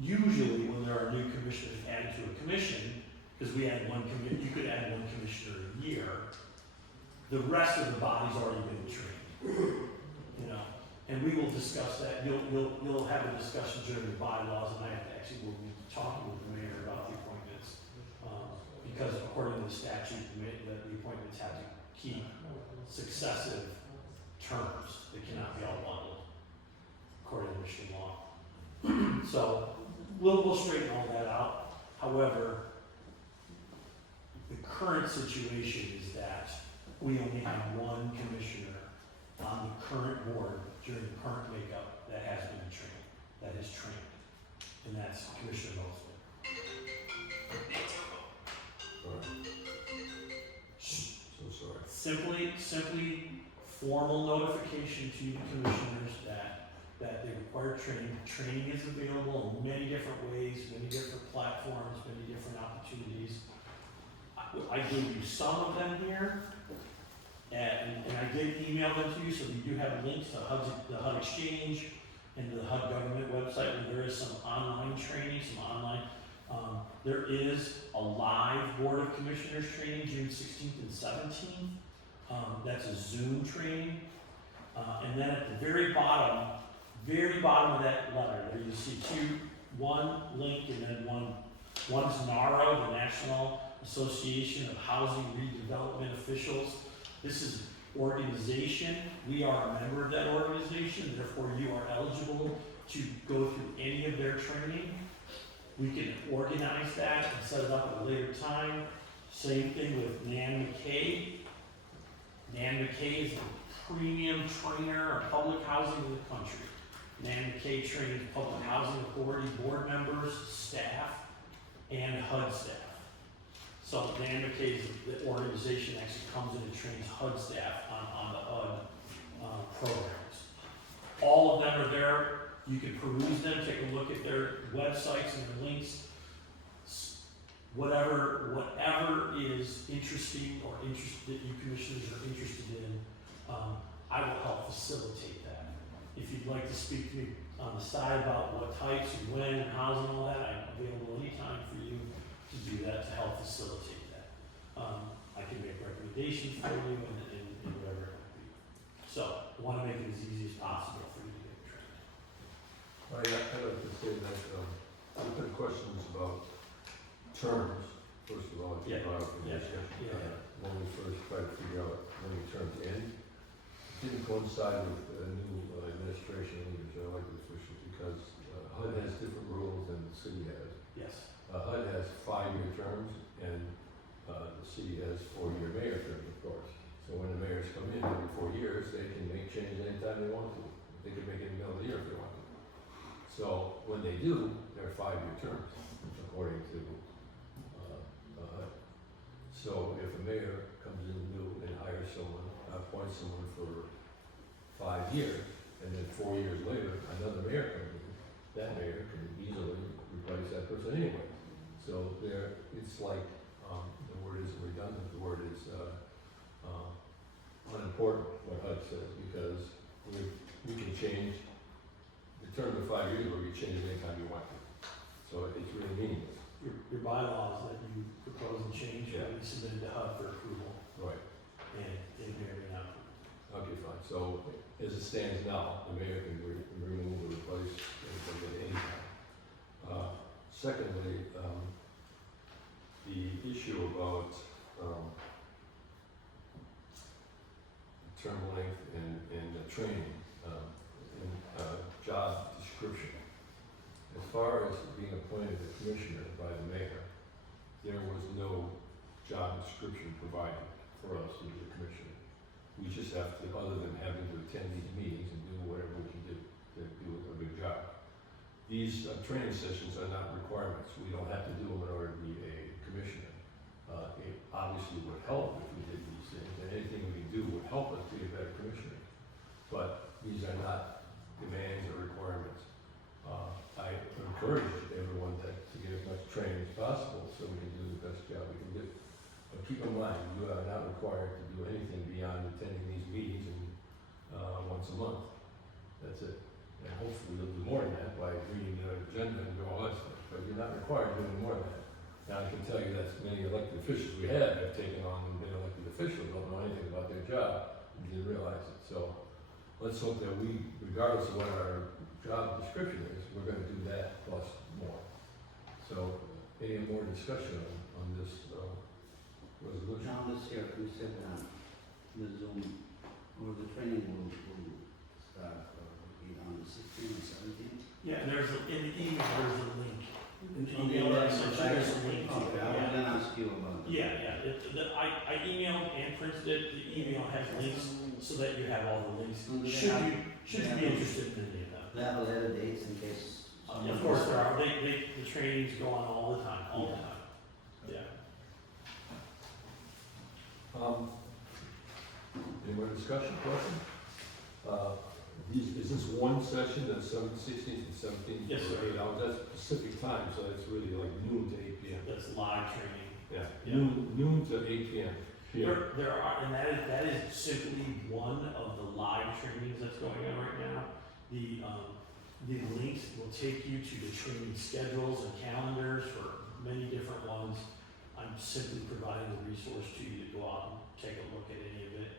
usually when there are new commissioners added to a commission, because we had you could add one commissioner a year, the rest of the body's already been trained, and we will discuss that. You'll have a discussion during the bylaws, and I have to actually, we'll be talking with the mayor about the appointments, because according to the statute, the appointments have to keep successive terms. They cannot be all bundled, according to Michigan law. So we'll straighten all that out. However, the current situation is that we only have one commissioner on the current board during the current makeup that has been trained, that is trained, and that's Commissioner Mosley. So sorry. Simply formal notification to the commissioners that they require training. Training is available in many different ways, many different platforms, many different opportunities. I gave you some of them here, and I did email them to you, so you do have links to the HUD Exchange and the HUD government website, where there is some online training, there is a live Board of Commissioners training June 16th and 17th. That's a Zoom training. And then at the very bottom of that letter, there you see one link and then one's NARO, the National Association of Housing Redevelopment Officials. This is organization. We are a member of that organization, therefore you are eligible to go through any of their training. We can organize that and set it up at a later time. Same thing with Nan McKay. Nan McKay is a premium trainer of public housing in the country. Nan McKay trains public housing authority board members, staff, and HUD staff. So Nan McKay's the organization actually comes in and trains HUD staff on the HUD programs. All of them are there You can peruse them, take a look at their websites and their links. Whatever is interesting or that you commissioners are interested in, I will help facilitate that. If you'd like to speak to me on the side about what types and when and hows and all that, I'm available anytime for you to do that, to help facilitate that. I can make recommendations for you and whatever it might be. So, I want to make it as easy as possible for you to get trained. I'd like to say that, I've had questions about terms, first of all, if you Yeah. brought up the Yeah. discussion. Yeah. When we first tried to figure out when the terms end, it didn't coincide with the new administration leaders or elected officials, because HUD has different rules than the city has. Yes. HUD has 5-year terms, and the city has 4-year mayor terms, of course. So when the mayors come in every 4 years, they can make changes anytime they want to. They can make it in the middle of the year if they want to. So when they do, they're 5-year terms, according to HUD. So if a mayor comes in new and hires someone, appoints someone for 5 years, and then 4 years later, another mayor comes in, that mayor can easily replace that person anyway. So it's like, the word isn't redundant, the word is unimportant, what HUD says, because we can change, the term of 5 years, we can change it anytime you want to. So it's really meaningless. Your bylaws that you propose and change will be submitted to HUD for approval, Right. and they may or may not. Okay, fine. So as it stands now, the mayor can remove or replace anybody at any time. Secondly, the issue about term length and training and job description. As far as being appointed a commissioner by the mayor, there was no job description provided for us as a commissioner. We just have to, other than having to attend these meetings and do whatever we can do to do a good job. These training sessions are not requirements. We don't have to do them in order to be a commissioner. It obviously would help if we did these things, and anything we can do would help us be a better commissioner. But these are not demands or requirements. I encourage everyone to get as much training as possible so we can do the best job we can do. But keep in mind, you are not required to do anything beyond attending these meetings once a month. That's it. And hopefully you'll do more than that by reading the agenda and do all that stuff. But you're not required to do any more than that. Now, I can tell you that many elected officials we have taken on and been elected officials don't know anything about their job and didn't realize it. So let's hope that we, regardless of what our job description is, we're going to do that plus more. So any more discussion on this resolution? Now this year, we said the Zoom, or the training will start, be on the 16th and 17th. Yeah, and in the email, there's a link. In the On the email that I other sent you, side. there's a link to Okay, it. I was Yeah. gonna ask you about that. Yeah. I emailed and printed it. The email has links so that you have all the links. Do they Should have- you be interested in any of them? They have a later dates in case. Of course there are. The trainings go on all the time, Yeah. Any more discussion, question? Is this one session, that's 16th and 17th? Yes, for sir. 8 hours? That's Pacific time, so that's really like noon to 8 p.m. That's live training. Yeah, Yeah. noon to 8 p.m. here. There are, and that is simply one of the live trainings that's going on right now. The links will take you to the training schedules and calendars for many different ones. I'm simply providing the resource to you to go out and take a look at any of it.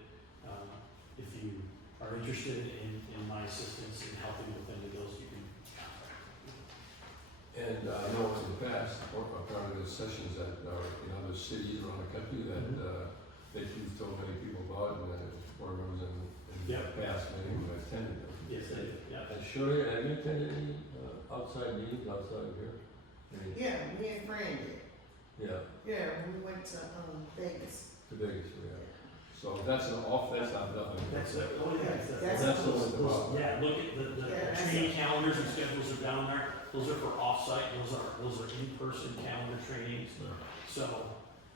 If you are interested in my assistance in helping with any of those, you can contact me. And I know in the past, part of the sessions that are in other cities around the country that you've told many people about, and that board members in the Yeah. past, many who have attended them. Yes, yeah. And Shirley, have you attended any outside meetings outside of here? Any- Yeah, me and Fran did. Yeah, Yeah, we went to Vegas. to Vegas, yeah. So that's not nothing. That's it. Oh, yeah. That's the one. Yeah, look at the Yeah, that's training calendars and schedules are down there. Those are for off-site, those are in-person calendar trainings. So,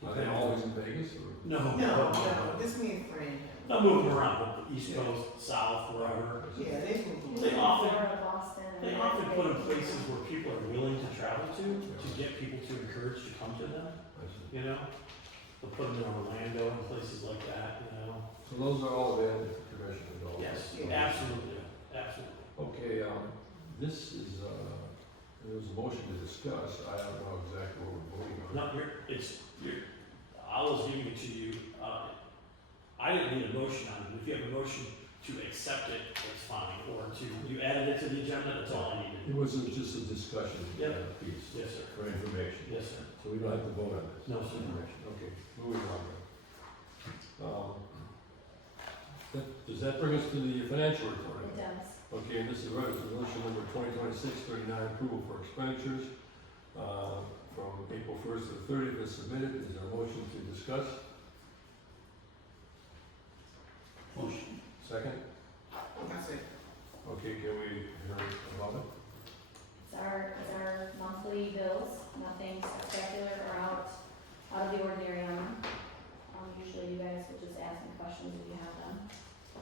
Are they always in Vegas or? No, No, this me and Fran. They'll move them around, the East Coast, South, wherever. Yeah, they moved. They often- Florida, Boston. and They often put them places where people are willing to travel to get people to encourage to come to them, I see. you know? They'll put them in Orlando and places like that, you know? So those are all available for commission to go. Yes, Yeah. absolutely, absolutely. Okay, this is, there was a motion to discuss, I don't know exactly what we're voting on. No, I was giving it to you, I didn't need a motion on it, if you have a motion to accept it, that's fine, or you added it to the agenda, that's all I needed. It was just a discussion piece Yes, sir. for information, Yes, sir. so we don't have to vote on this. No, sir. Information, okay, moving on then. Does that bring us to the financial report? It does. Okay, and this is resolution number 2026-39, approval for expenditures, from April 1st to the 30th is submitted. Is there a motion to discuss? Motion. Second? I said, Okay, can we hear about it? It's our monthly bills, nothing spectacular or out of the ordinary on them. Usually you guys will just ask me questions if you have them.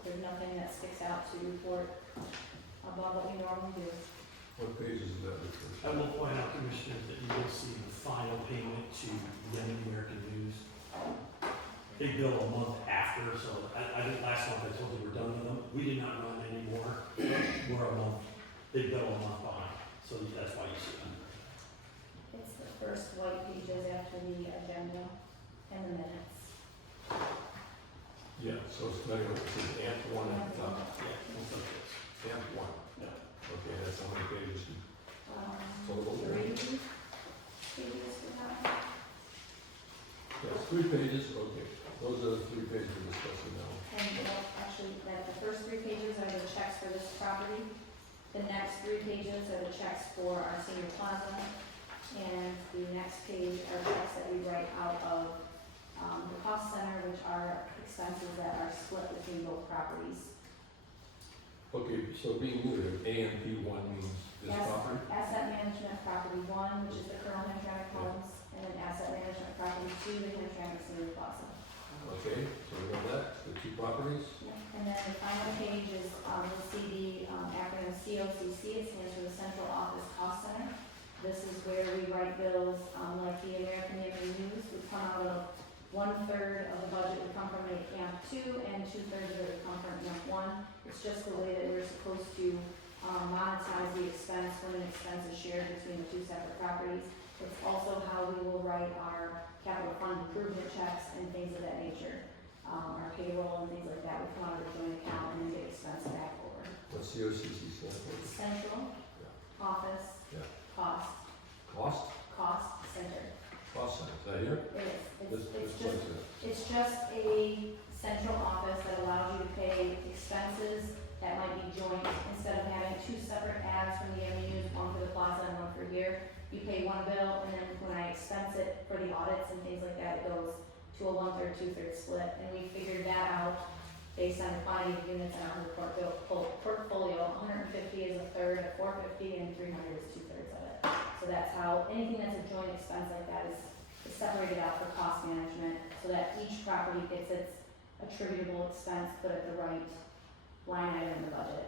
There's nothing that sticks out to report above what we normally do. What pages is that? refer to? I will point out, Commissioners, that you will see the final payment to Young American News. They bill a month after, so I think last month I told you we're done with them. We did not run anymore. We're a month, they bill a month behind, so that's why you see them. It's the first white pages after the agenda and the minutes. Yeah, so it's not even, it says AMP 1 at the top. Yeah, it's like this. AMP 1. Yeah. Okay, that's how many pages? Total. 3 pages for that. Yes, 3 pages, okay. Those are the 3 pages we're discussing now. And actually, the first 3 pages are the checks for this property. The next 3 pages are the checks for our senior plaza. And the next page are checks that we write out of the cost center, which are expenses that are split between both properties. Okay, so being new there, AMP 1 means this Yes. property? Asset management property 1, which is the Colonel Hamtramck homes, and then asset management property 2, the Hamtramck senior plaza. Okay, so we know that, the 2 properties. And then the final page is, you'll see the acronym COCC, it stands for the Central Office Cost Center. This is where we write bills, like the American Neighbor News would come out of 1/3 of the budget would come from AMP 2, and 2/3 of it would come from AMP 1. It's just the way that we're supposed to monetize the expense when an expense is shared between the 2 separate properties. It's also how we will write our capital fund improvement checks and things of that nature. Our payroll and things like that would come out of the joint account and then get expense back over. What's COCC stand for? Central, office, Yeah. cost, Cost? center. Cost center, is that here? It is, This it's place just, is. it's just a central office that allows you to pay expenses that might be joint, instead of having 2 separate ads from the MUs, one for the plaza and one for here. You pay one bill, and then when I expense it for the audits and things like that, it goes to a 1/3, 2/3 split, and we figured that out based on the quantity of units in our portfolio. 150 is 1/3 of 450, and 300 is 2/3 of it. So that's how, anything that's a joint expense like that is separated out for cost management, so that each property gets its attributable expense put at the right line item in the budget.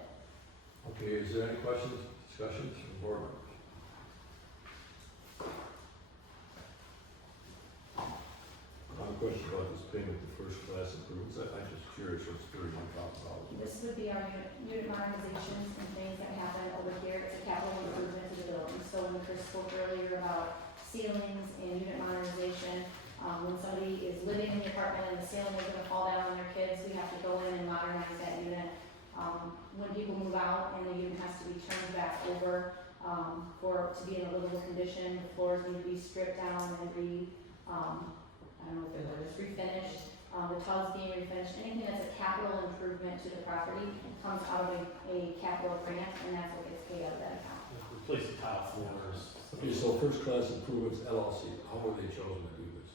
Okay, is there any questions, discussions from board members? I have a question about this payment to first class improvements. I'm just curious what's $31,000. This would be our unit modernizations and things that happen over here. It's a capital improvement to the building. So when Chris spoke earlier about ceilings and unit modernization, when somebody is living in the apartment and the ceiling is gonna fall down on their kids, we have to go in and modernize that unit. When people move out and the unit has to be turned back over, for it to be in a livable condition, the floors need to be stripped down and I don't know if the word is refinished, the tubs being refinished, anything that's a capital improvement to the property comes out of a capital grant, and that's what gets paid out of that account. Replace the tile floors. Okay, so first class improvements LLC, how were they chosen to do this?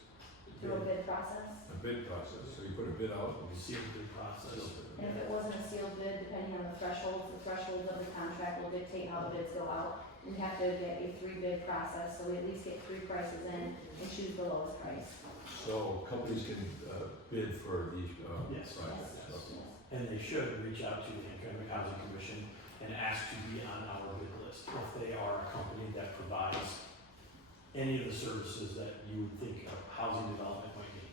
Through a bid process, A bid process, so you put a bid out and you see. Sealed bid process. and if it wasn't a sealed bid, depending on the thresholds of the contract will dictate how the bids go out. we have to get a 3-bid process, so we at least get 3 prices in and choose the lowest price. So companies can, bid for these, Yes. projects. Yes, Okay. yes. And they should reach out to the Hamtramck Housing Commission and ask to be on our bid list if they are a company that provides any of the services that you would think a housing development might need.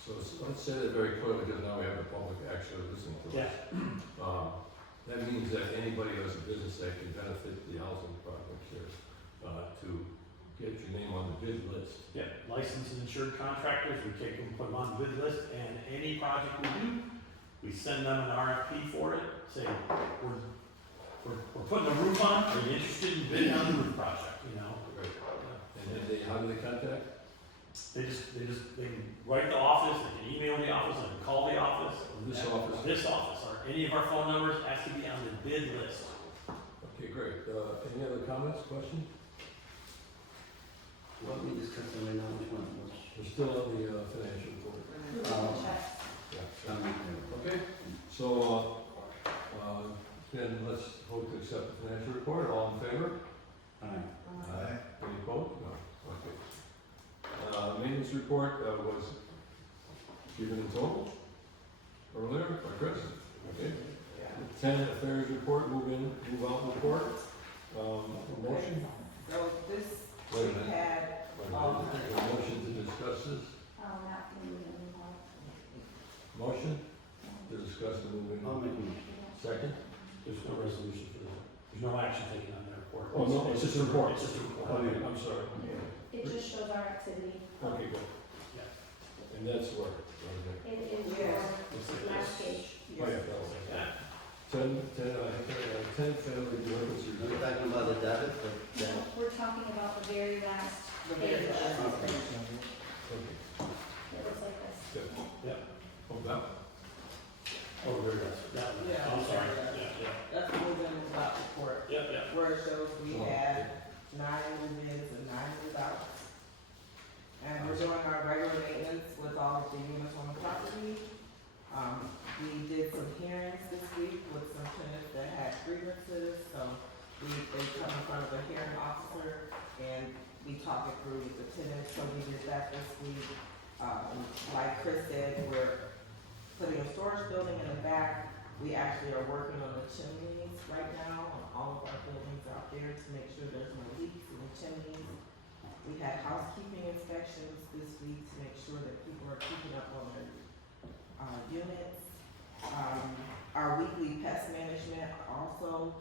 So let's say that very clearly, because now we have the public actually listening to us. That means that anybody who has a business that can benefit the housing project here, to get your name on the bid list. Yeah, licensed and insured contractors, we take them, put them on the bid list, and any project we do, we send them an RFP for it, say, we're putting a roof on, are you interested in bidding on the roof project, you know? Right. And then how do they contact? They can write the office, they can email the office, they can call the office. This office? This office, or any of our phone numbers, has to be on the bid list. Okay, great. Any other comments, questions? What we discussing right now, which one? We're still on the financial report. Checks. Yeah. Okay, so, then let's vote to accept the financial report. All in favor? Aye. Any opposed? No. Okay. Maintenance report, was given in total earlier by Chris. Okay. Tenant affairs report, move in, move out report. Motion? So this, Wait a we minute. had, Wait a minute. A motion to discuss this? Not to move in, Motion to discuss the move in. I'll make a motion. Second? There's no resolution for that. There's no action taken on that report. Oh, no, it's just a report. It's just a report. Okay, I'm sorry. It just shows our activity. Okay, good. Yeah. And that's where, right there. It is Yes. your It's like last this. page. Oh, yeah, that was Like that. 10 family delinquency. Are you talking about the debit, or that? We're talking about the very last the page. very last Okay, It looks like this. good. Yeah. Oh, that, Oh, there it is. That one. Yeah. I'm sorry. Yeah, yeah. That's the moving and move out report, Yeah, yeah. where it shows we had 9 move-ins and 9 move-outs. And we're doing our regular maintenance with all of the units on the property. We did some hearings this week with some tenants that had grievances, so they come in front of a hearing officer and we talk it through with the tenants, so we did that this week. Like Chris said, we're putting a storage building in the back. We actually are working on the chimneys right now on all of our buildings out there to make sure there's no leaks in the chimneys. We had housekeeping inspections this week to make sure that people are keeping up on their units. Our weekly pest management also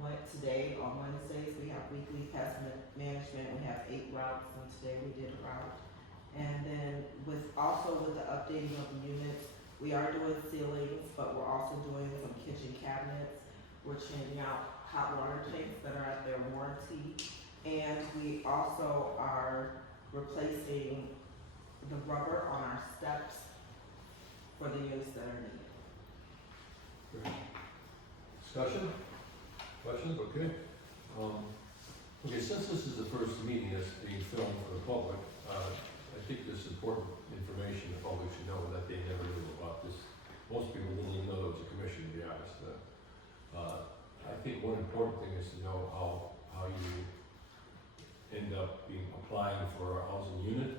went today on Wednesdays. We have weekly pest management. We have 8 routes, and today we did a route. And then with the updating of the units, we are doing ceilings, but we're also doing some kitchen cabinets. We're changing out hot water tanks that are at their warranty. And we also are replacing the rubber on our steps for the units that are needed. great. Discussion? Questions? Okay. Okay, since this is the first meeting that's being filmed for the public, I think this is important information the public should know that they never knew about this. Most people didn't even know there was a commission, to be honest. I think one important thing is to know how you end up applying for a housing unit,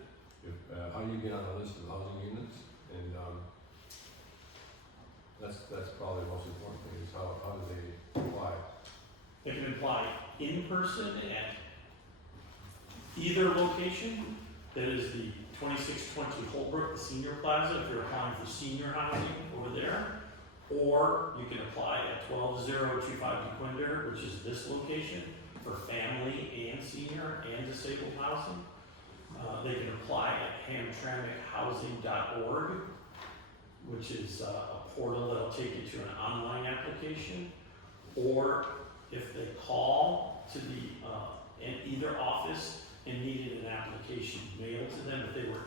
how you get on the list of housing units, and that's probably the most important thing is how do they apply. They can apply in person at either location, that is the 2620 Holbrook, the senior plaza, if you're applying for senior housing over there. Or you can apply at 12025 DeQuinder, which is this location, for family and senior and disabled housing. They can apply at hamtramckhousing.org, which is a portal that'll take you to an online application. Or if they call to in either office and needed an application mailed to them, if they were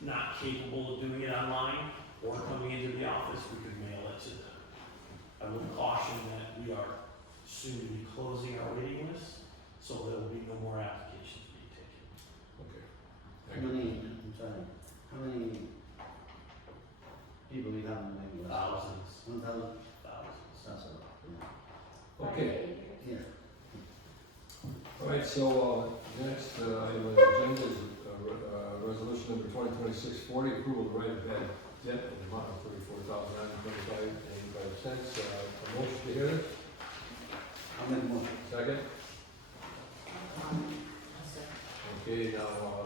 not capable of doing it online or coming into the office, we could mail it to them. I will caution that we are soon to be closing our waiting list, so there will be no more applications being taken. Okay. How many, I'm sorry, how many people we have in the waiting list? Thousands, 1,000? thousands. That's a lot, yeah. Okay. Yeah. All so, next, item on the agenda is, resolution number 2026-40, approval to write a bad debt in the amount of $34,925.85. A motion to hear it? I'll make a motion. Second? Okay, now,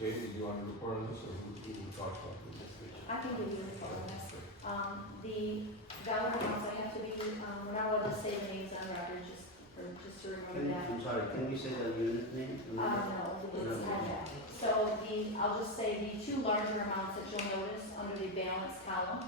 Kate, do you want to report on this, or who will talk about this? I can give you the report on this. The dollar amounts, I have to be, we're not allowed to say the names on record, just to remember that. I'm sorry, can you say the unit name? No, it's Hamtramck. So I'll just say the two larger amounts that you'll notice under the balance column,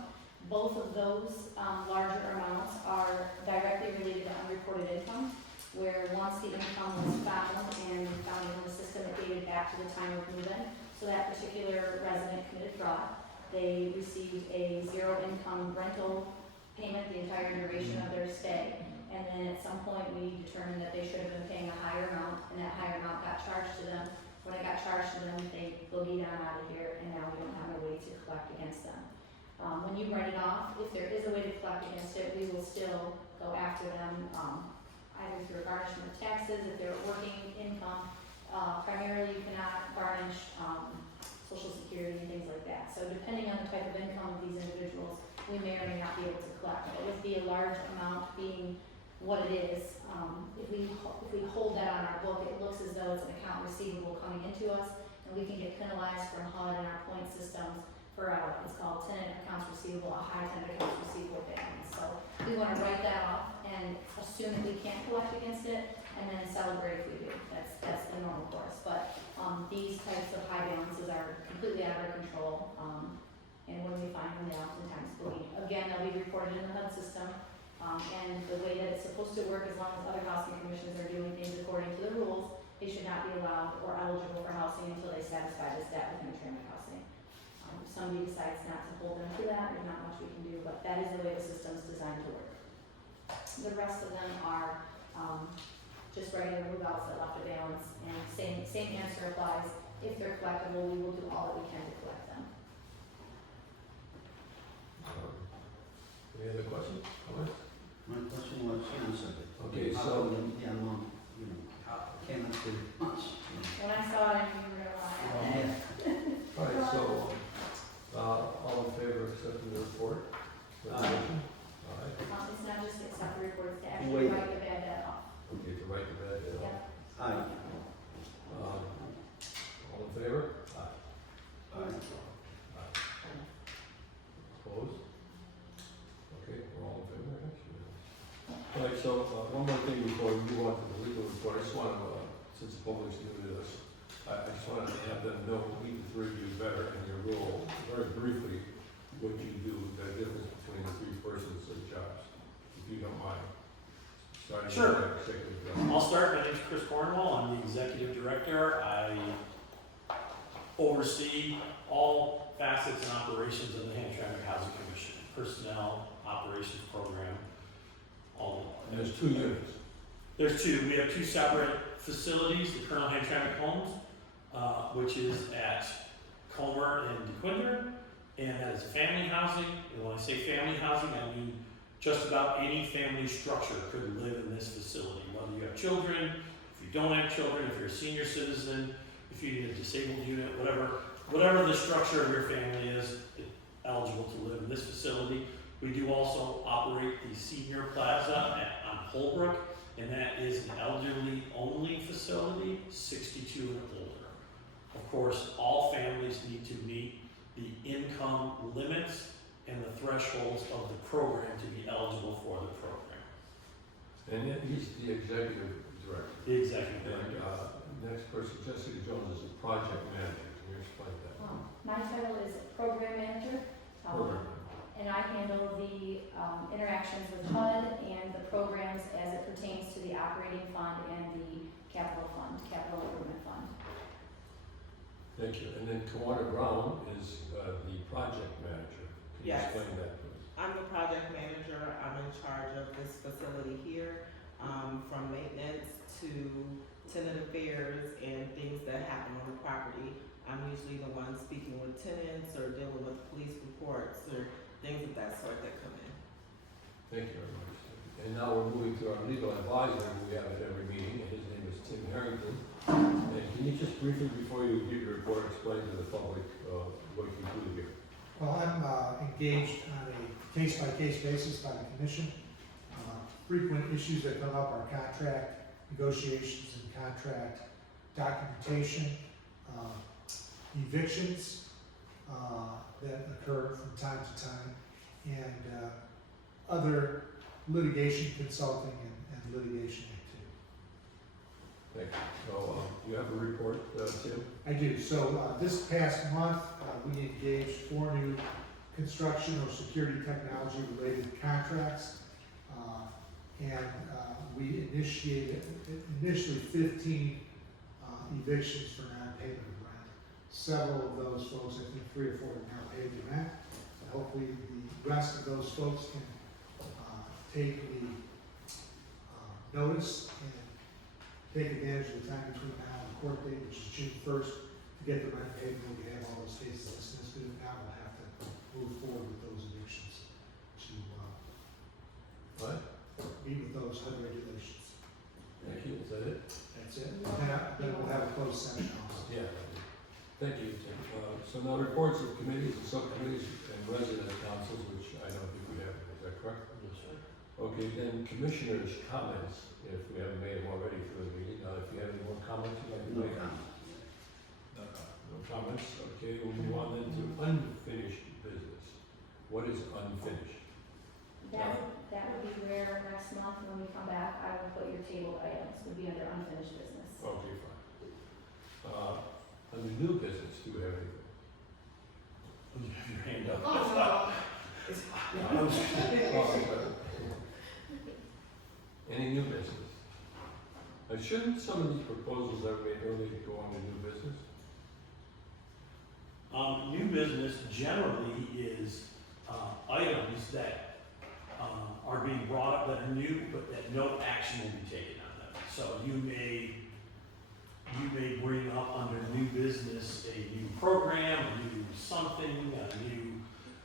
both of those, larger amounts are directly related to unreported income, where once the income was found and found in the system, it dated back to the time of move-in. So that particular resident committed fraud. They received a zero income rental payment the entire duration of their stay. And then at some point, we determined that they should have been paying a higher amount, and that higher amount got charged to them. When it got charged to them, they boogied on out of here, and now we don't have a way to collect against them. When you write it off, if there is a way to collect against it, we will still go after them, either through garnishment of taxes, if they're working income. Primarily, you cannot garnish Social Security and things like that. So depending on the type of income of these individuals, we may or may not be able to collect. But with the large amount being what it is, if we hold that on our book, it looks as though it's an account receivable coming into us, and we can get penalized from HUD and our point systems for it's called tenant accounts receivable, a high tenant accounts receivable balance. So we want to write that off and assume that we can't collect against it, and then celebrate if we do. That's the normal course. But these types of high balances are completely out of our control, and when we find them, they oftentimes boogie. Again, they'll be reported in the HUD system. And the way that it's supposed to work, as long as other housing commissions are doing things according to the rules, they should not be allowed or eligible for housing until they satisfy this debt with Hamtramck Housing. If somebody decides not to hold them to that, there's not much we can do, but that is the way the system's designed to work. The rest of them are just regular move-outs that left a balance, and same answer applies. If they're collectible, we will do all that we can to collect them. Any other questions, comments? My question was, she answered it. Okay, How so- come the amount, cannot be much, When I saw it, I knew you were gonna lie. Yeah. All right, so, all in favor of accepting the report? Resolution? All right, It's not just accept the report, it's to actually Wait. write the bad debt off. okay, to write the bad debt off. Yep. Aye. All in favor? Aye. Aye. Opposed? Okay, we're all in favor, actually. All right, so, one more thing before we move on to the legal report, I just want to, since the public's new to this, I just want to have them know, meet the three of you better in your role, very briefly, what you do, the difference between the three persons and jobs, if you don't mind. Starting with Sure. the executive director. I'll start. My name's Chris Cornwall. I'm the executive director. I oversee all facets and operations of the Hamtramck Housing Commission, personnel, operations program, all. And there's 2 units. There's two. We have two separate facilities, the Colonel Hamtramck Homes, which is at Comer and DeQuinder, and that is family housing. And when I say family housing, I mean just about any family structure could live in this facility, whether you have children, if you don't have children, if you're a senior citizen, if you need a disabled unit, whatever the structure of your family is, eligible to live in this facility. We do also operate the Senior Plaza on Holbrook, and that is an elderly-only facility, 62 and older. Of course, all families need to meet the income limits and the thresholds of the program to be eligible for the program. And then he's the executive director. The executive And, director. next person, Jessica Jones, is a project manager. Can you explain that? My title is program manager. Program. And I handle the interactions with HUD and the programs as it pertains to the operating fund and the capital improvement fund. Thank you. And then Kawana Brown is the project manager. Can you Yes. explain that, please? I'm the project manager. I'm in charge of this facility here, from maintenance to tenant affairs and things that happen on the property. I'm usually the one speaking with tenants or dealing with police reports or things of that sort that come in. Thank you very much. And now we're moving to our legal advisor, who we have at every meeting, and his name is Tim Harrington. And can you just briefly, before you give your report, explain to the public what you do here? Well, I'm engaged on a case-by-case basis by the commission. Frequent issues that come up are contract negotiations and contract documentation, evictions that occur from time to time, and other litigation consulting and litigation activity. Thank you. So, you have a report, Tim? I do. So this past month, we engaged 4 new construction or security technology related contracts. And we initially 15 evictions for non-payment of rent. Several of those folks, I think 3 or 4 have now paid the rent. And hopefully the rest of those folks can take the notice and take advantage of the time between now and the court date, which is June 1st, to get the rent paid when we have all those cases dismissed. Now we'll have to move forward with those evictions to What? meet with those HUD regulations. Thank you. Is that it? That's it. Then we'll have a closed session also. Yeah. Thank you, Tim. So now reports of committees and subcommittees and resident councils, which I don't think we have. Is that correct? Yes, sir. Okay, then commissioners' comments, if we haven't made them already through the meeting. If you have any more comments you'd like to No make? comment. No comments. Okay, we'll move on then to unfinished business. What is unfinished? That would be where next month when we come back, I will put your tabled items, would be under unfinished business. Okay, fine. Under new business, do we have anything? You have your hand up. Any new business? Shouldn't some of these proposals that we made earlier go on to new business? New business generally is items that are being brought up that are new, but that no action will be taken on them. So you may bring up under new business a new program, a new something,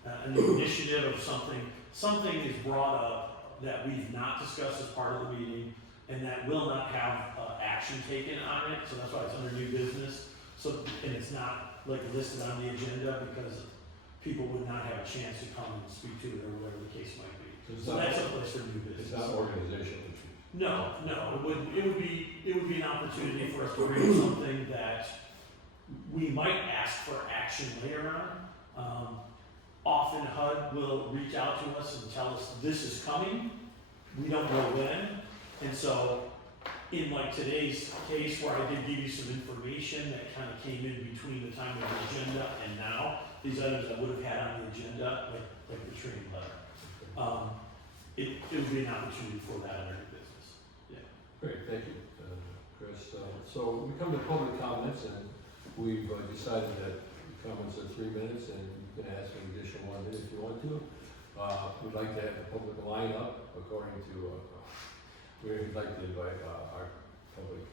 a new initiative of something. Something is brought up that we've not discussed as part of the meeting and that will not have action taken on it. So that's why it's under new business. So, and it's not like listed on the agenda because people would not have a chance to come and speak to it or whatever the case might be. So that's a place for new business. It's not organizational issues. No, it would be an opportunity for us to bring something that we might ask for action later on. Often HUD will reach out to us and tell us this is coming. We don't know when. And so in like today's case where I did give you some information that kind of came in between the time of the agenda and now, these items I would have had on the agenda, like the training letter. It would be an opportunity for that under new business. Great, thank you, Chris. So we come to public comments, and we've decided that comments are 3 minutes, and you can ask an additional 1 minute if you want to. We'd like to have the public line up according to, we'd like to invite our public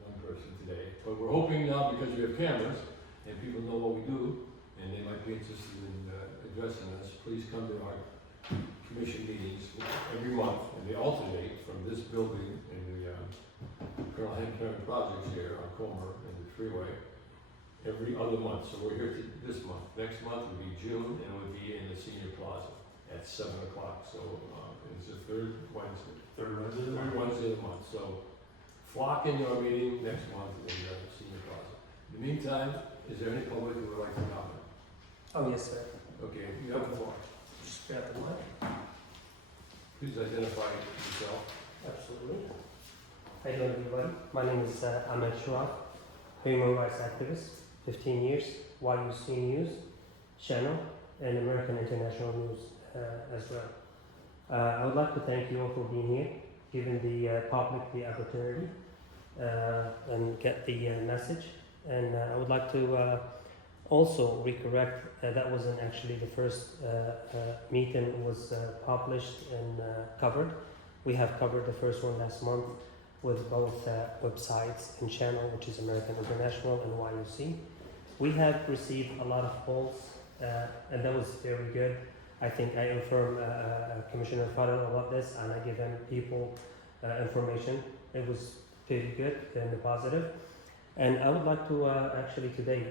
one person today. But we're hoping now, because we have cameras, and people know what we do, and they might be interested in addressing us, please come to our commission meetings every month, and they alternate from this building in the Colonel Hamtramck projects here on Comer and the freeway every other month. So we're here this month. Next month would be June, and it would be in the Senior Plaza at 7 o'clock. So it's the third Wednesday. Third Wednesday of the month. So flock in our meeting next month in the Senior Plaza. In the meantime, is there any public who would like to comment? Oh, yes, sir. Okay, you have the floor. Just grab the mic. Please identify yourself. Absolutely. How you doing, everybody? My name is Ahmed Sharaf, human rights activist, 15 years, YUC News channel, and American International News as well. I would like to thank you all for being here, giving the public the opportunity and get the message. And I would like to also recorrect, that wasn't actually the first meeting was published and covered. We have covered the first one last month with both websites and channel, which is American International and YUC. We have received a lot of polls, and that was very good. I think I inform Commissioner Fadel about this, and I give him people information. It was pretty good and positive. And I would like to actually today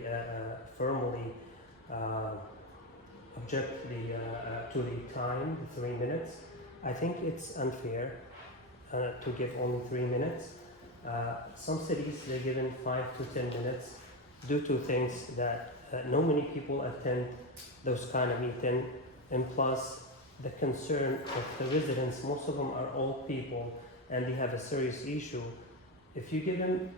formally object to the time, the 3 minutes. I think it's unfair to give only 3 minutes. Some cities, they're given 5 to 10 minutes due to things that not many people attend those kind of meetings, and plus the concern of the residents, most of them are old people and they have a serious issue. If you give them,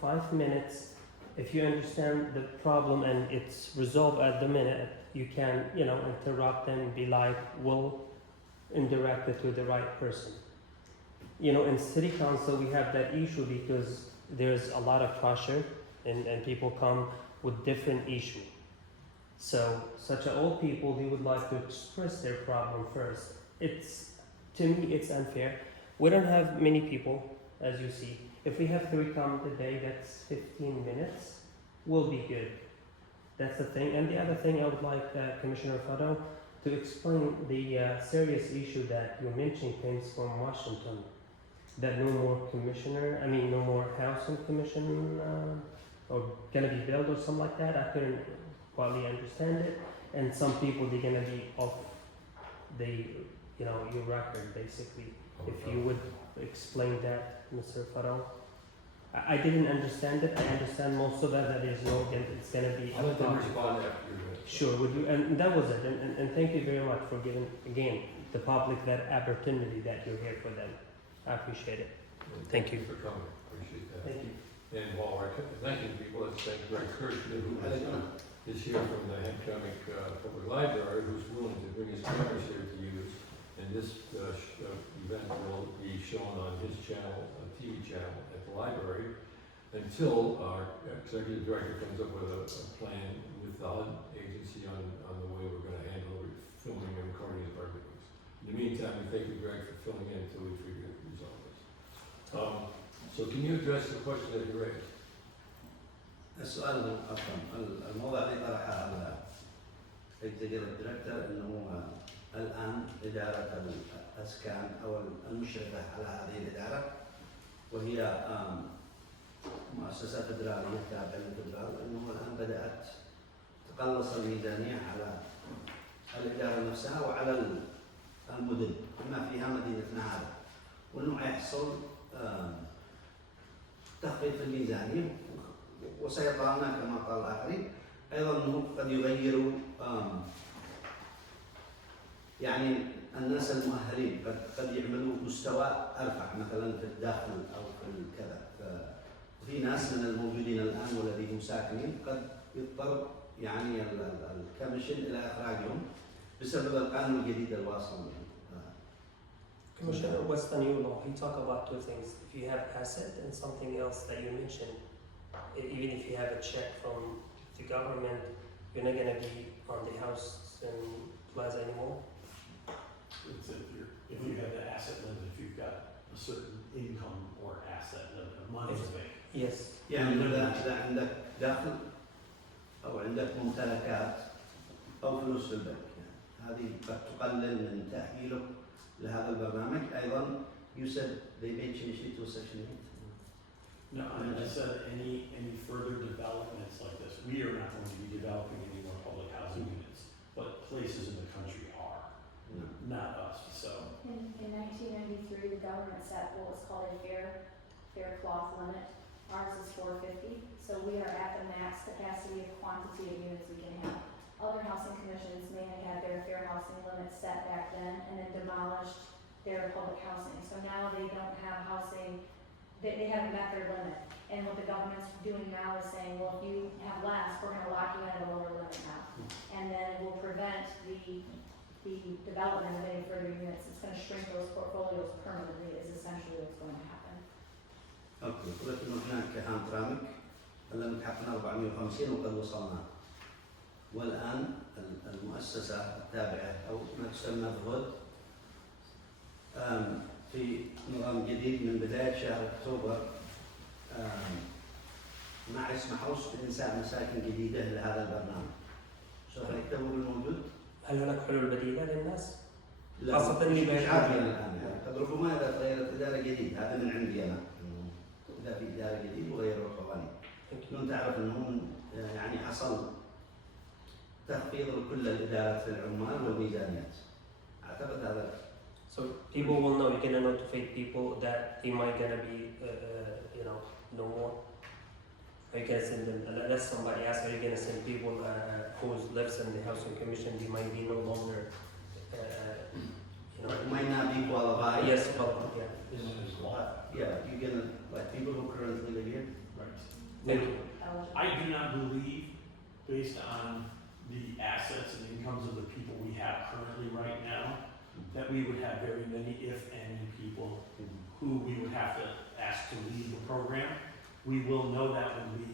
5 minutes, if you understand the problem and it's resolved at the minute, you can, interrupt them, be like, well, indirect it to the right person. In city council, we have that issue because there's a lot of pressure and people come with different issues. So, such an old people, they would like to express their problem first. To me, it's unfair. We don't have many people, as you see. If we have 3 come today, that's 15 minutes. Will be good. That's the thing. And the other thing, I would like Commissioner Fado to explain the serious issue that you mentioned comes from Washington. That no more housing commission or gonna be built or something like that. I couldn't quite understand it. And some people, they're gonna be off your record, basically. If you would explain that, Mr. Fado. I didn't understand it. I understand most of it, that there's it's gonna be. I'll let them respond after your minute. Sure, would you, and that was it, and thank you very much for giving, again, the public that opportunity that you're here for them. I appreciate it. And Thank you. for coming, appreciate that. Thank you. And while we're thanking people, let's thank Greg Kirschner, who is here from the Hamtramck Public Library, who's willing to bring his cameras here to use. And this event will be shown on his channel, TV channel at the library, until our executive director comes up with a plan with the HUD agency on the way we're gonna handle filming and recording of our meetings. In the meantime, we thank you, Greg, for filling in until we figure resolve this. So can you address the question that you raised? السؤال عفوا الموضوع اللي طرحه الإكزيكتيف دايركتور انه الان اداره الاسكان او المشرفه على هذه الاداره وهي مؤسسه فدراليه تابعه للفدرال انه الان بدات تقلص الميزانيه على الاداره نفسها وعلى المدن بما فيها مدينه نهار وانه يحصل تخفيض في الميزانيه وسيطرنا كما قال الآخرين أيضا أنه قد يغيروا يعني الناس المؤهلين قد يعملوا مستوى أرفع مثلا في الداخل أو في الكذا في ناس من الموجودين الآن والذين هم ساكنين قد يضطر يعني الكمشن إلى إخراجهم بسبب القانون الجديد الواصل. Commissioner, what's the new law? He talked about 2 things. If you have asset and something else that you mentioned, even if you have a check from the government, you're not gonna be on the house and plaza anymore. It's if you have the asset limit, if you've got a certain income or asset limit of money to make. Yes. يعني إذا عندك دخل أو عندك ممتلكات أو فلوس في البنك هذه قد تقلل من تأهيلك لهذا البرنامج. أيضا you said they may change it to Section 8. No, I said any further developments like this, we are not going to be developing any more public housing units, but places in the country are, not us, so. In 1993, the government set what was called a fair cloth limit. Ours is 450, so we are at the max capacity of quantity of units we can have. Other housing commissions may have had their fair housing limit set back then and then demolished their public housing. So now they don't have housing, they haven't met their limit. And what the government's doing now is saying, well, if you have less, we're gonna lock you in at a lower limit now. And then it will prevent the development of any further units. It's gonna shrink those portfolios permanently is essentially what's going to happen. اوكي قلت انه هناك هامترامك لم حقنا 450 وقد وصلنا والان المؤسسه التابعه او ما تسمى بهود في نظام جديد من بدايه شهر اكتوبر ما يسمحوش بانشاء مساكن جديده لهذا البرنامج. سوف يكتبوا بالموجود؟ هل هناك حلول بديلة للناس؟ لا خاصة اللي مش بين- عارف أنا الآن يعني. قد ربما إذا تغيرت إدارة جديدة، هذا من عندي أنا، إنه إذا في إدارة جديدة وغيروا القوانين. لأن تعرف إنهم يعني حصل تخفيض لكل الإدارات في العمال والميزانيات. أعتقد هذا. So people will know, you're gonna notify people that they might gonna be, you know, no more. Are you gonna send them, unless somebody asks, are you gonna send people who lives in the housing commission, they might be no longer, you know. Might not be qualified. Yes, well, yeah. This is law. Yeah, you're gonna, like people who currently live here. Right. Thank you. I do not believe, based on the assets and incomes of the people we have currently right now, that we would have very many, if any, people who we would have to ask to leave the program. We will know that when we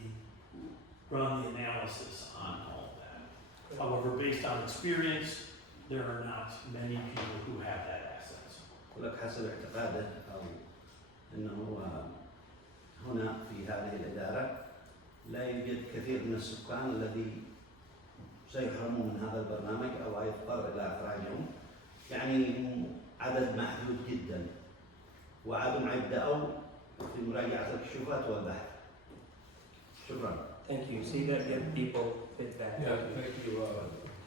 run the analysis on all of that. However, based on experience, there are not many people who have that assets. ولك حسب اعتقاده أو أنه هنا في هذه الإدارة لا يوجد كثير من السكان الذي سيحرموا من هذا البرنامج أو يضطر إلى إخراجهم، يعني عدد محدود جدا، وعدم يبدأوا في مراجعة الكشوفات والبحث. شكرا. Thank you. See that give people feedback. Yeah, thank you,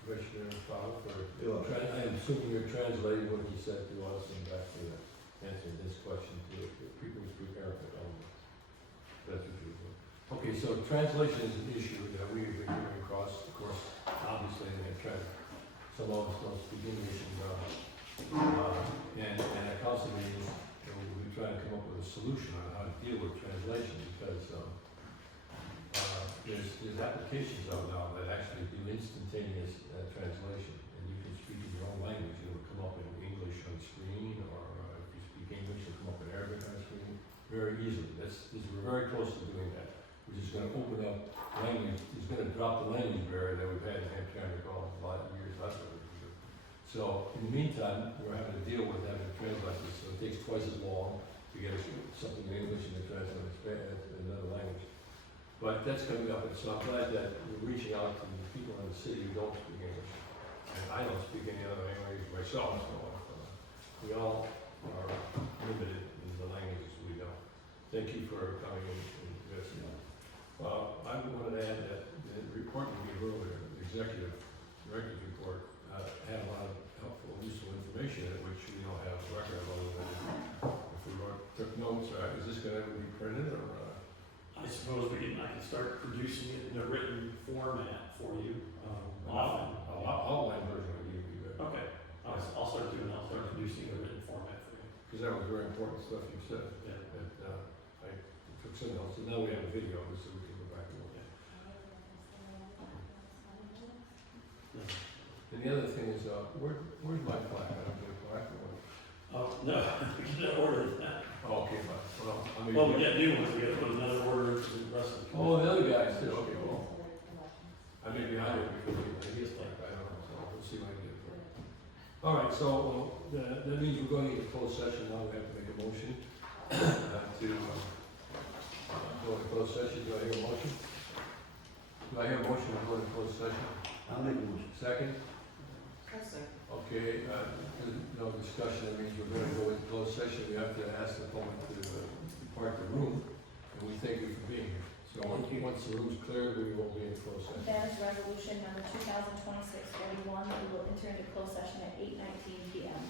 Commissioner Fowler, for, You're welcome. I'm assuming you're translating what he said to us and back to answering this question to people who's prepared for them. That's what you're doing. Okay, so translation is an issue that we've been coming across, of course, obviously, some of us don't speak English, and at council meetings, we try to come up with a solution on how to deal with translation, because, there's applications out now that actually do instantaneous translation, and you can speak in your own language, it'll come up in English on screen, or if you speak English, it'll come up in Arabic on screen, very easily. We're very close to doing that, which is gonna open up language, it's gonna drop the language barrier that we've had in Hamtramck all a lot of years, last of it. So, in the meantime, we're having to deal with having to translate this, so it takes twice as long to get something in English and to translate it in another language. But that's coming up, and so I'm glad that we're reaching out to the people in the city who don't speak English. And I don't speak any other language myself, so we all are limited in the languages we know. Thank you for coming in and this. I wanted to add that the report we gave earlier, the executive director's report, had a lot of helpful, useful information in it, which we don't have record of other than if we took notes. Is this going to be printed or? I suppose I can start producing it in a written format for you, often. Outline version would be good. Okay, I'll start producing a written format for you. Because that was very important stuff you said. Yeah. That I took some notes, and now we have a video, so we can go back and look. And the other thing is, where's my plaque? I don't get a plaque or what? Oh, no, we can order that. Oh, okay, fine. Well, I mean. Well, we get new ones, we gotta put another order for the rest of the. Oh, the other guys too, okay, well. I may be behind it because I guess like, I don't know, so we'll see what I get for it. All right, so that means we're going into closed session now, we have to make a motion to go into closed session. Do I hear a motion? Do I hear a motion to go into closed session? I'll make a motion. Second? Okay, no discussion, that means we're going to go into closed session. We have to ask the public to depart the room, and we thank you for being here. So once the room's clear, we will be in closed session. That is resolution number 2026-41. We will enter into closed session at 8:19 PM.